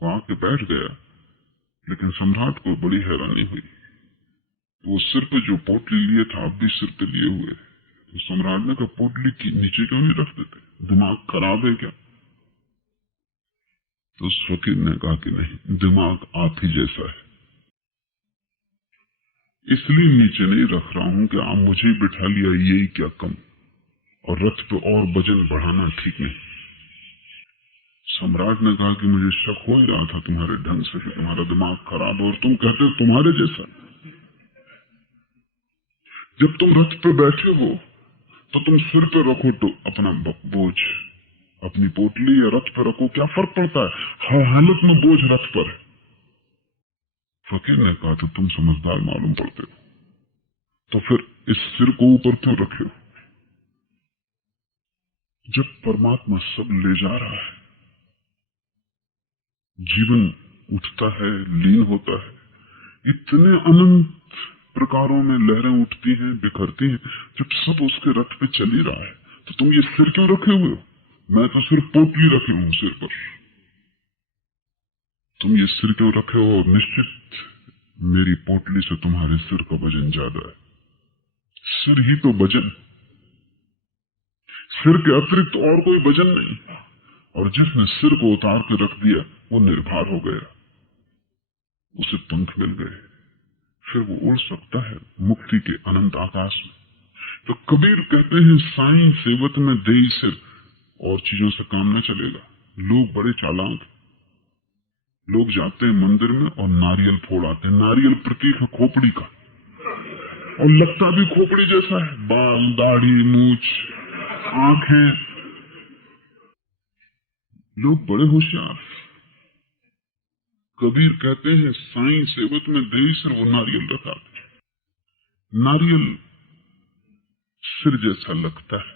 वो आके बैठ गया, लेकिन सम्राट को बड़ी हैरानी हुई। वो सिर पे जो पोटली लिए था अब भी सिर पे लिए हुए। तो सम्राट ने कहा, पोटली की नीचे क्यों नहीं रख देते, दिमाग खराब है क्या? तो उस फकीर ने कहा कि नहीं, दिमाग आप ही जैसा है, इसलिए नीचे नहीं रख रहा हूं कि आप मुझे बिठा लिया यही क्या कम, और रथ पे और वजन बढ़ाना ठीक नहीं। सम्राट ने कहा कि मुझे शक हो ही रहा था तुम्हारे ढंग से कि तुम्हारा दिमाग खराब है, और तुम कहते हो तुम्हारे जैसा। जब तुम रथ पे बैठे हो तो तुम सिर पे रखो तो अपना बोझ, अपनी पोटली या रथ पे रखो, क्या फर्क पड़ता है? हर हालत में बोझ रथ पर है। फकीर ने कहा, तो तुम समझदार मालूम पड़ते हो, तो फिर इस सिर को ऊपर क्यों रखे हो? जब परमात्मा सब ले जा रहा है, जीवन उठता है, लीन होता है, इतने अनंत प्रकारों में लहरें उठती हैं, बिखरती हैं, जब सब उसके रथ पे चल ही रहा है, तो तुम ये सिर क्यों रखे हुए हो? मैं तो सिर्फ पोटली रखे हूं सिर पर, तुम ये सिर क्यों रखे हो? और निश्चित मेरी पोटली से तुम्हारे सिर का वजन ज्यादा है। सिर ही तो वजन, सिर के अतिरिक्त और कोई वजन नहीं। और जिसने सिर को उतार के रख दिया वो निर्भर हो गया, उसे पंख मिल गए, फिर वो उड़ सकता है मुक्ति के अनंत आकाश में। तो कबीर कहते हैं, साईं सेवत में देई सिर, और चीजों से काम न चलेगा। लोग बड़े चालाक, लोग जाते हैं मंदिर में और नारियल फोड़ आते हैं। नारियल प्रतीक है खोपड़ी का, और लगता भी खोपड़ी जैसा है, बाल, दाढ़ी, मूछ, आंखें। लोग बड़े होशियार। कबीर कहते हैं, साईं सेवत में देई सिर, वो नारियल रखाते। नारियल सिर जैसा लगता है,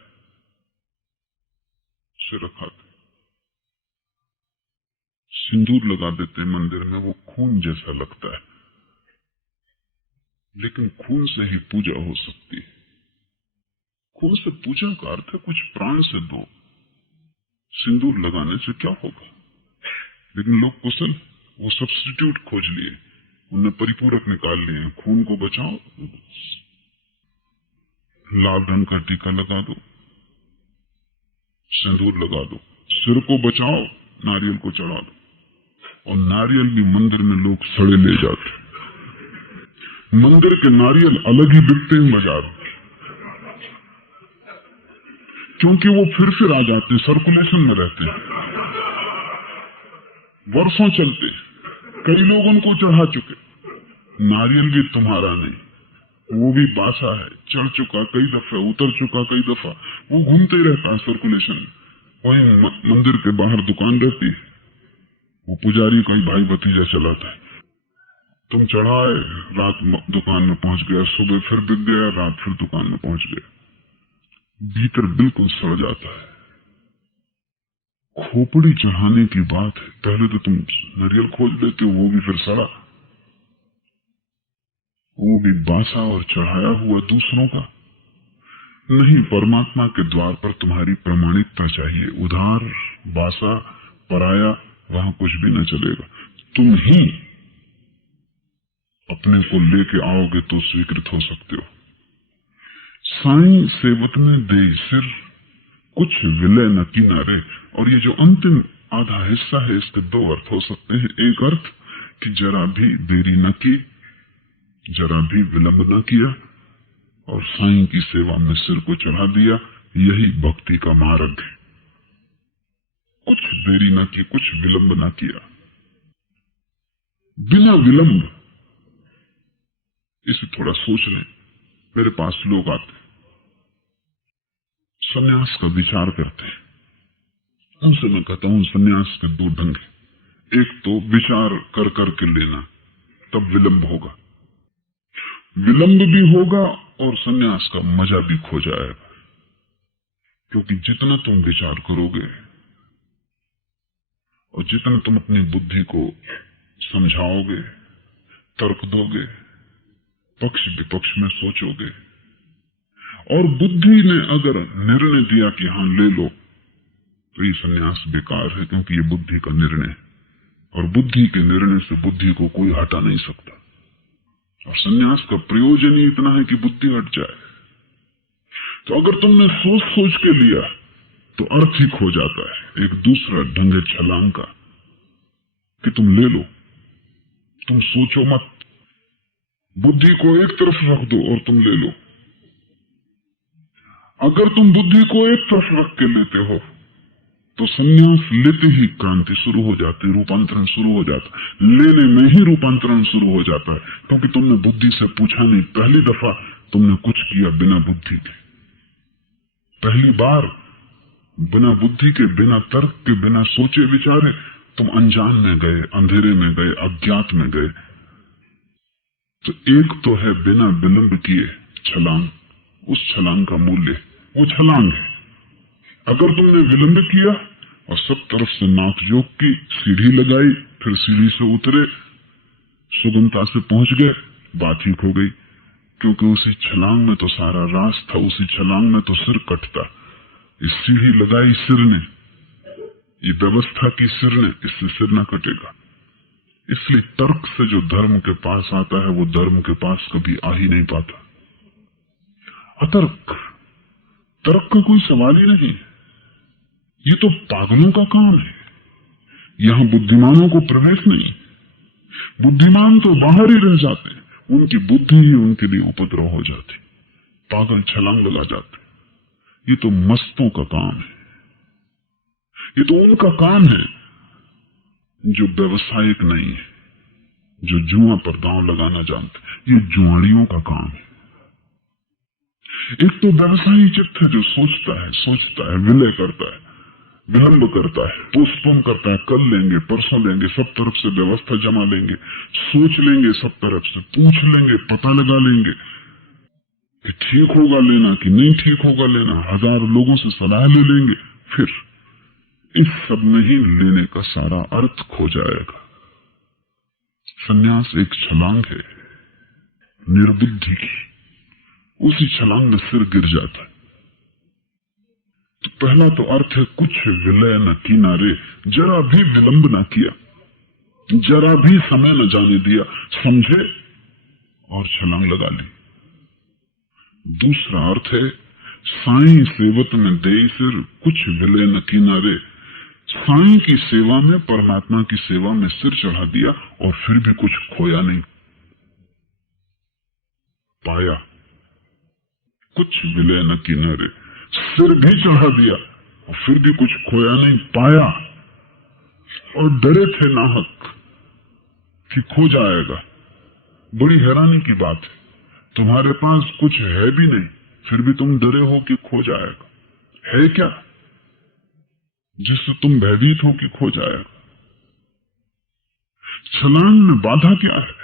सिर रखाते। सिंदूर लगा देते मंदिर में, वो खून जैसा लगता है, लेकिन खून से ही पूजा हो सकती है। खून से पूजा का अर्थ है कुछ प्राण से दो, सिंदूर लगाने से क्या होगा? लेकिन लोग कुशल, वो सब्स्टिट्यूट खोज लिए, उन्हें परिपूरक निकाल लिए। खून को बचाओ, लाल रंग का टीका लगा दो, सिंदूर लगा दो। सिर को बचाओ, नारियल को चढ़ा दो। और नारियल भी मंदिर में लोग सड़े ले जाते। मंदिर के नारियल अलग ही बिकते हैं बाजार में, क्योंकि वो फिर आ जाते, सर्कुलेशन में रहते हैं, वर्षों चलते। कई लोग उनको चढ़ा चुके। नारियल भी तुम्हारा नहीं, वो भी बासा है, चढ़ चुका कई दफा, उतर चुका कई दफा, वो घूमते रहता है सर्कुलेशन में। वहीं मंदिर के बाहर दुकान रहती है, वो पुजारी कोई भाई भतीजा चलाता है। तुम चढ़ाए, रात दुकान में पहुंच गया, सुबह फिर बिक गया, रात फिर दुकान में पहुंच गया, भीतर बिल्कुल सड़ जाता है। खोपड़ी चढ़ाने की बात है, पहले तो तुम नारियल खोज लेते हो, वो भी फिर सड़ा, वो भी बासा और चढ़ाया हुआ दूसरों का। नहीं, परमात्मा के द्वार पर तुम्हारी प्रामाणिकता चाहिए। उधार, बासा, पराया, वहां कुछ भी न चलेगा। तुम ही अपने को लेके आओगे तो स्वीकृत हो सकते हो। साईं सेवत में दे सिर, कुछ विलय न किनारे। और ये जो अंतिम आधा हिस्सा है, इसके दो अर्थ हो सकते हैं। एक अर्थ कि जरा भी देरी न की, जरा भी विलंब न किया, और साईं की सेवा में सिर को चढ़ा दिया। यही भक्ति का मार्ग है। कुछ देरी न की, कुछ विलंब न किया, बिना विलंब। इसे थोड़ा सोच लें। मेरे पास लोग आते, सन्यास का विचार करते हैं। उनसे मैं कहता हूं, सन्यास के दो ढंग हैं। एक तो विचार कर करके लेना, तब विलंब होगा। विलंब भी होगा और सन्यास का मजा भी खो जाएगा, क्योंकि जितना तुम विचार करोगे और जितना तुम अपनी बुद्धि को समझाओगे, तर्क दोगे, पक्ष विपक्ष में सोचोगे, और बुद्धि ने अगर निर्णय दिया कि हाँ ले लो, तो ये सन्यास बेकार है, क्योंकि ये बुद्धि का निर्णय है और बुद्धि के निर्णय से बुद्धि को कोई हटा नहीं सकता। और सन्यास का प्रयोजन ही इतना है कि बुद्धि हट जाए। तो अगर तुमने सोच सोच के लिया तो अर्थ ही खो जाता है एक दूसरा ढंग है छलांग का, कि तुम ले लो, तुम सोचो मत, बुद्धि को एक तरफ रख दो और तुम ले लो। अगर तुम बुद्धि को एक तरफ रख के लेते हो तो सन्यास लेते ही क्रांति शुरू हो जाती है, रूपांतरण शुरू हो जाता है, लेने में ही रूपांतरण शुरू हो जाता है, क्योंकि तुमने बुद्धि से पूछा नहीं। पहली दफा तुमने कुछ किया बिना बुद्धि के, पहली बार बिना बुद्धि के, बिना तर्क के, बिना सोचे विचारे तुम अनजान में गए, अंधेरे में गए, अज्ञात में गए। तो एक तो है बिना विलंब किए छलांग, उस छलांग का मूल्य वो छलांग है। अगर तुमने विलंब किया और सब तरफ से नाकजोक की सीढ़ी लगाई, फिर सीढ़ी से उतरे, सुगमता से पहुंच गए, बात ठीक हो गई, क्योंकि उसी छलांग में तो सारा राज था, उसी छलांग में तो सिर कटता। इस सीढ़ी लगाई सिर ने, ये व्यवस्था की सिर ने, इससे सिर न कटेगा। इसलिए तर्क से जो धर्म के पास आता है वो धर्म के पास कभी आ ही नहीं पाता। अतर्क, तर्क का कोई सवाल ही नहीं, ये तो पागलों का काम है, यहां बुद्धिमानों को प्रवेश नहीं। बुद्धिमान तो बाहर ही रह जाते हैं, उनकी बुद्धि ही उनके लिए उपद्रव हो जाती, पागल छलांग लगा जाते। ये तो मस्तों का काम है, ये तो उनका काम है जो व्यवसायिक नहीं है, जो जुआ पर दांव लगाना जानते। ये जुआड़ियों का काम है। एक तो व्यवसायी चित्त है जो सोचता है, विलय करता है, विलंब करता है, पोस्टपोन करता है, कल लेंगे, परसों लेंगे, सब तरफ से व्यवस्था जमा लेंगे, सोच लेंगे, सब तरफ से पूछ लेंगे, पता लगा लेंगे कि ठीक होगा लेना कि नहीं ठीक होगा लेना, 1000 लोगों से सलाह ले लेंगे, फिर इस सब में ही लेने का सारा अर्थ खो जाएगा। सन्यास एक छलांग है निर्बुद्धि की, उसी छलांग में सिर गिर जाता है। तो पहला तो अर्थ है कुछ विलय न किनारे, जरा भी विलंब न किया, जरा भी समय न जाने दिया, समझे और छलांग लगा ली। दूसरा अर्थ है साईं सेवत में दे सिर, कुछ विलय न किनारे, साईं की सेवा में, परमात्मा की सेवा में सिर चढ़ा दिया और फिर भी कुछ खोया नहीं, पाया। कुछ विलय न किनारे, सिर भी चढ़ा दिया और फिर भी कुछ खोया नहीं, पाया। और डरे थे नाहक कि खो जाएगा। बड़ी हैरानी की बात है, तुम्हारे पास कुछ है भी नहीं, फिर भी तुम डरे हो कि खो जाएगा। है क्या जिससे तुम भयभीत हो कि खो जाएगा? छलांग में बाधा क्या है?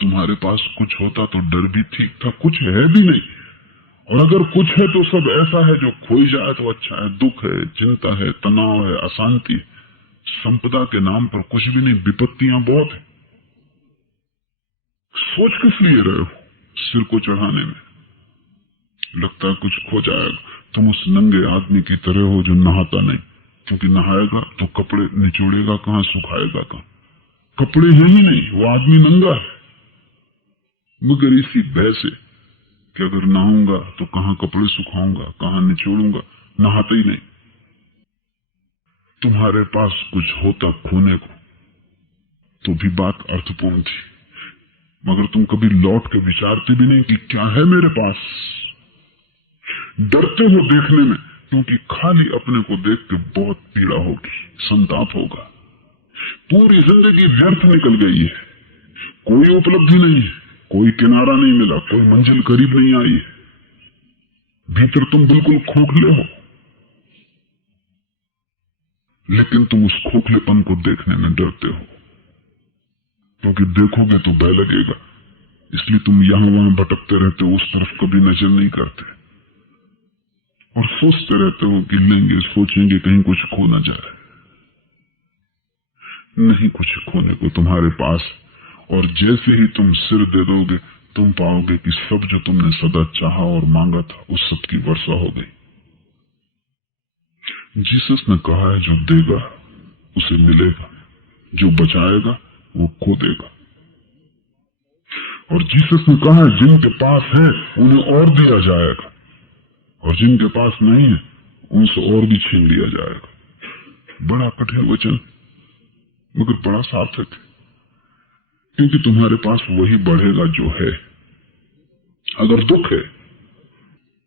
तुम्हारे पास कुछ होता तो डर भी ठीक था, कुछ है भी नहीं, और अगर कुछ है तो सब ऐसा है जो खोई जाए तो अच्छा है। दुख है, चिंता है, तनाव है, अशांति, संपदा के नाम पर कुछ भी नहीं, विपत्तियां बहुत है। सोच किस लिए रहे हो? सिर को चढ़ाने में। लगता है कुछ खो जाएगा। तुम उस नंगे आदमी की तरह हो जो नहाता नहीं, क्योंकि नहाएगा तो कपड़े निचोड़ेगा कहां, सुखाएगा कहां? कपड़े हैं ही नहीं, वो आदमी नंगा है। मगर इसी भय से कि अगर नहाऊंगा तो कहां कपड़े सुखाऊंगा, कहां निचोड़ूंगा, नहाता ही नहीं। तुम्हारे पास कुछ होता खोने को तो भी बात अर्थपूर्ण थी, मगर तुम कभी लौट के विचारते भी नहीं कि क्या है मेरे पास। डरते हो देखने में, क्योंकि खाली अपने को देख के बहुत पीड़ा होगी, संताप होगा। पूरी जिंदगी व्यर्थ निकल गई है, कोई उपलब्धि नहीं है, कोई किनारा नहीं मिला, कोई मंजिल करीब नहीं आई है। भीतर तुम बिल्कुल खोखले हो, लेकिन तुम उस खोखलेपन को देखने में डरते हो, क्योंकि देखोगे तो भय लगेगा इसलिए तुम यहां वहां भटकते रहते हो, उस तरफ कभी नजर नहीं करते और सोचते रहते हो कि लेंगे, सोचेंगे कहीं कुछ खो ना जाए। नहीं कुछ खोने को तुम्हारे पास, और जैसे ही तुम सिर दे दोगे तुम पाओगे कि सब जो तुमने सदा चाहा और मांगा था उस सब की वर्षा हो गई। जीसस ने कहा है जो देगा उसे मिलेगा, जो बचाएगा वो खो देगा। और जीसस ने कहा है जिनके पास है उन्हें और दिया जाएगा, और जिनके पास नहीं है उनसे और भी छीन लिया जाएगा। बड़ा कठिन वचन मगर बड़ा सार्थक है, क्योंकि तुम्हारे पास वही बढ़ेगा जो है। अगर दुख है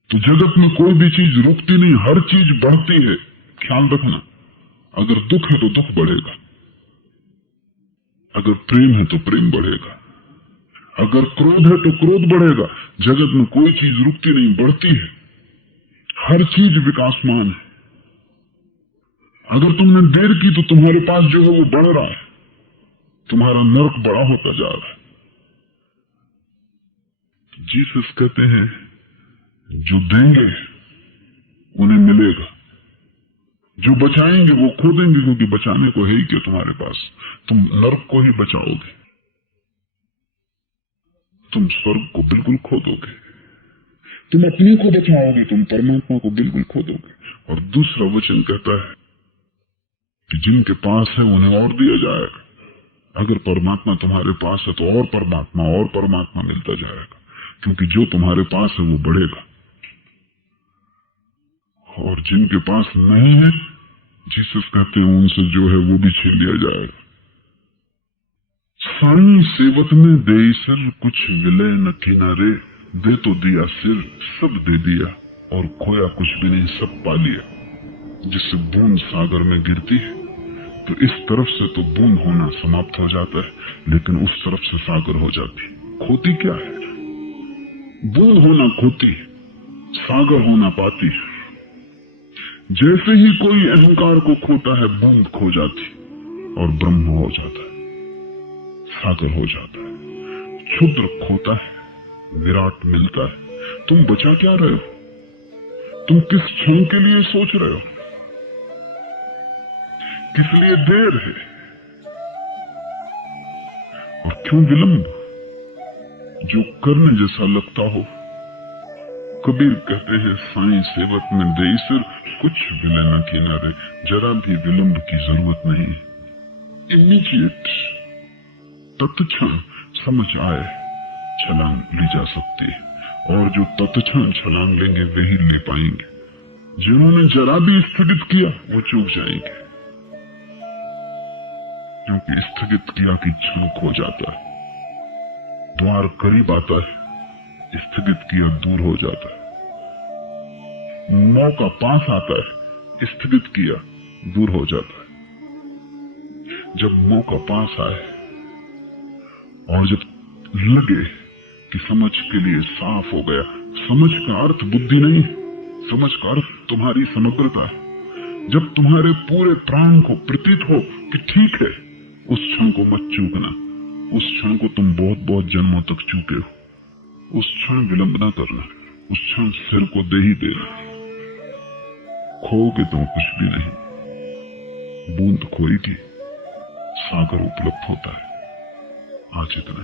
तो जगत में कोई भी चीज रुकती नहीं, हर चीज बढ़ती है। ख्याल रखना, अगर दुख है तो दुख बढ़ेगा, अगर प्रेम है तो प्रेम बढ़ेगा, अगर क्रोध है तो क्रोध बढ़ेगा। जगत में कोई चीज रुकती नहीं, बढ़ती है, हर चीज विकासमान है। अगर तुमने देर की तो तुम्हारे पास जो है वो बढ़ रहा है, तुम्हारा नर्क बड़ा होता जा रहा है। जीसस कहते हैं जो देंगे उन्हें मिलेगा, जो बचाएंगे वो खो देंगे, क्योंकि बचाने को है ही क्या तुम्हारे पास। तुम नर्क को ही बचाओगे, तुम स्वर्ग को बिल्कुल खो दोगे। तुम अपने को बचाओगे, तुम परमात्मा को बिल्कुल खो दोगे। और दूसरा वचन कहता है कि जिनके पास है उन्हें और दिया जाएगा। अगर परमात्मा तुम्हारे पास है तो और परमात्मा मिलता जाएगा, क्योंकि जो तुम्हारे पास है वो बढ़ेगा। और जिनके पास नहीं है, जीसस कहते हैं उनसे जो है वो भी छीन लिया जाएगा। साईं सेवत में दे सिर, कुछ विलय न किनारे। दे तो दिया सिर, सब दे दिया, और खोया कुछ भी नहीं, सब पा लिया। जिससे बूंद सागर में गिरती है तो इस तरफ से तो बूंद होना समाप्त हो जाता है, लेकिन उस तरफ से सागर हो जाती। खोती क्या है? बूंद होना खोती, सागर होना पाती। जैसे ही कोई अहंकार को खोता है बूंद खो जाती और ब्रह्म हो जाता है, सागर हो जाता है। क्षुद्र खोता है, विराट मिलता है। तुम बचा क्या रहे हो? तुम किस क्षण के लिए सोच रहे हो? किस लिए देर है और क्यों विलंब? जो करने जैसा लगता हो। कबीर कहते हैं साईं सेवक में दे सिर, कुछ विलय न किनारे। जरा भी विलंब की जरूरत नहीं। इमीडिएट तत्क्षण समझ आए छलांग ली जा सकती है, और जो तत्क्षण छलांग लेंगे वही ले पाएंगे। जिन्होंने जरा भी स्थगित किया वो चूक जाएंगे, क्योंकि स्थगित किया कि क्षण खो जाता है। द्वार करीब आता है, स्थगित किया दूर हो जाता है। मौका पास आता है, स्थगित किया दूर हो जाता है। जब मौका पास आए और जब लगे कि समझ के लिए साफ हो गया, समझ का अर्थ बुद्धि नहीं, समझ का अर्थ तुम्हारी समग्रता है। जब तुम्हारे पूरे प्राण को प्रतीत हो कि ठीक है, उस क्षण को मत चूकना। उस क्षण को तुम बहुत बहुत जन्मों तक चूके हो। उस क्षण विलंब न करना, उस क्षण सिर को दे ही देना। खोओगे तुम कुछ भी नहीं, बूंद खोएगी, सागर उपलब्ध होता है। आज इतना।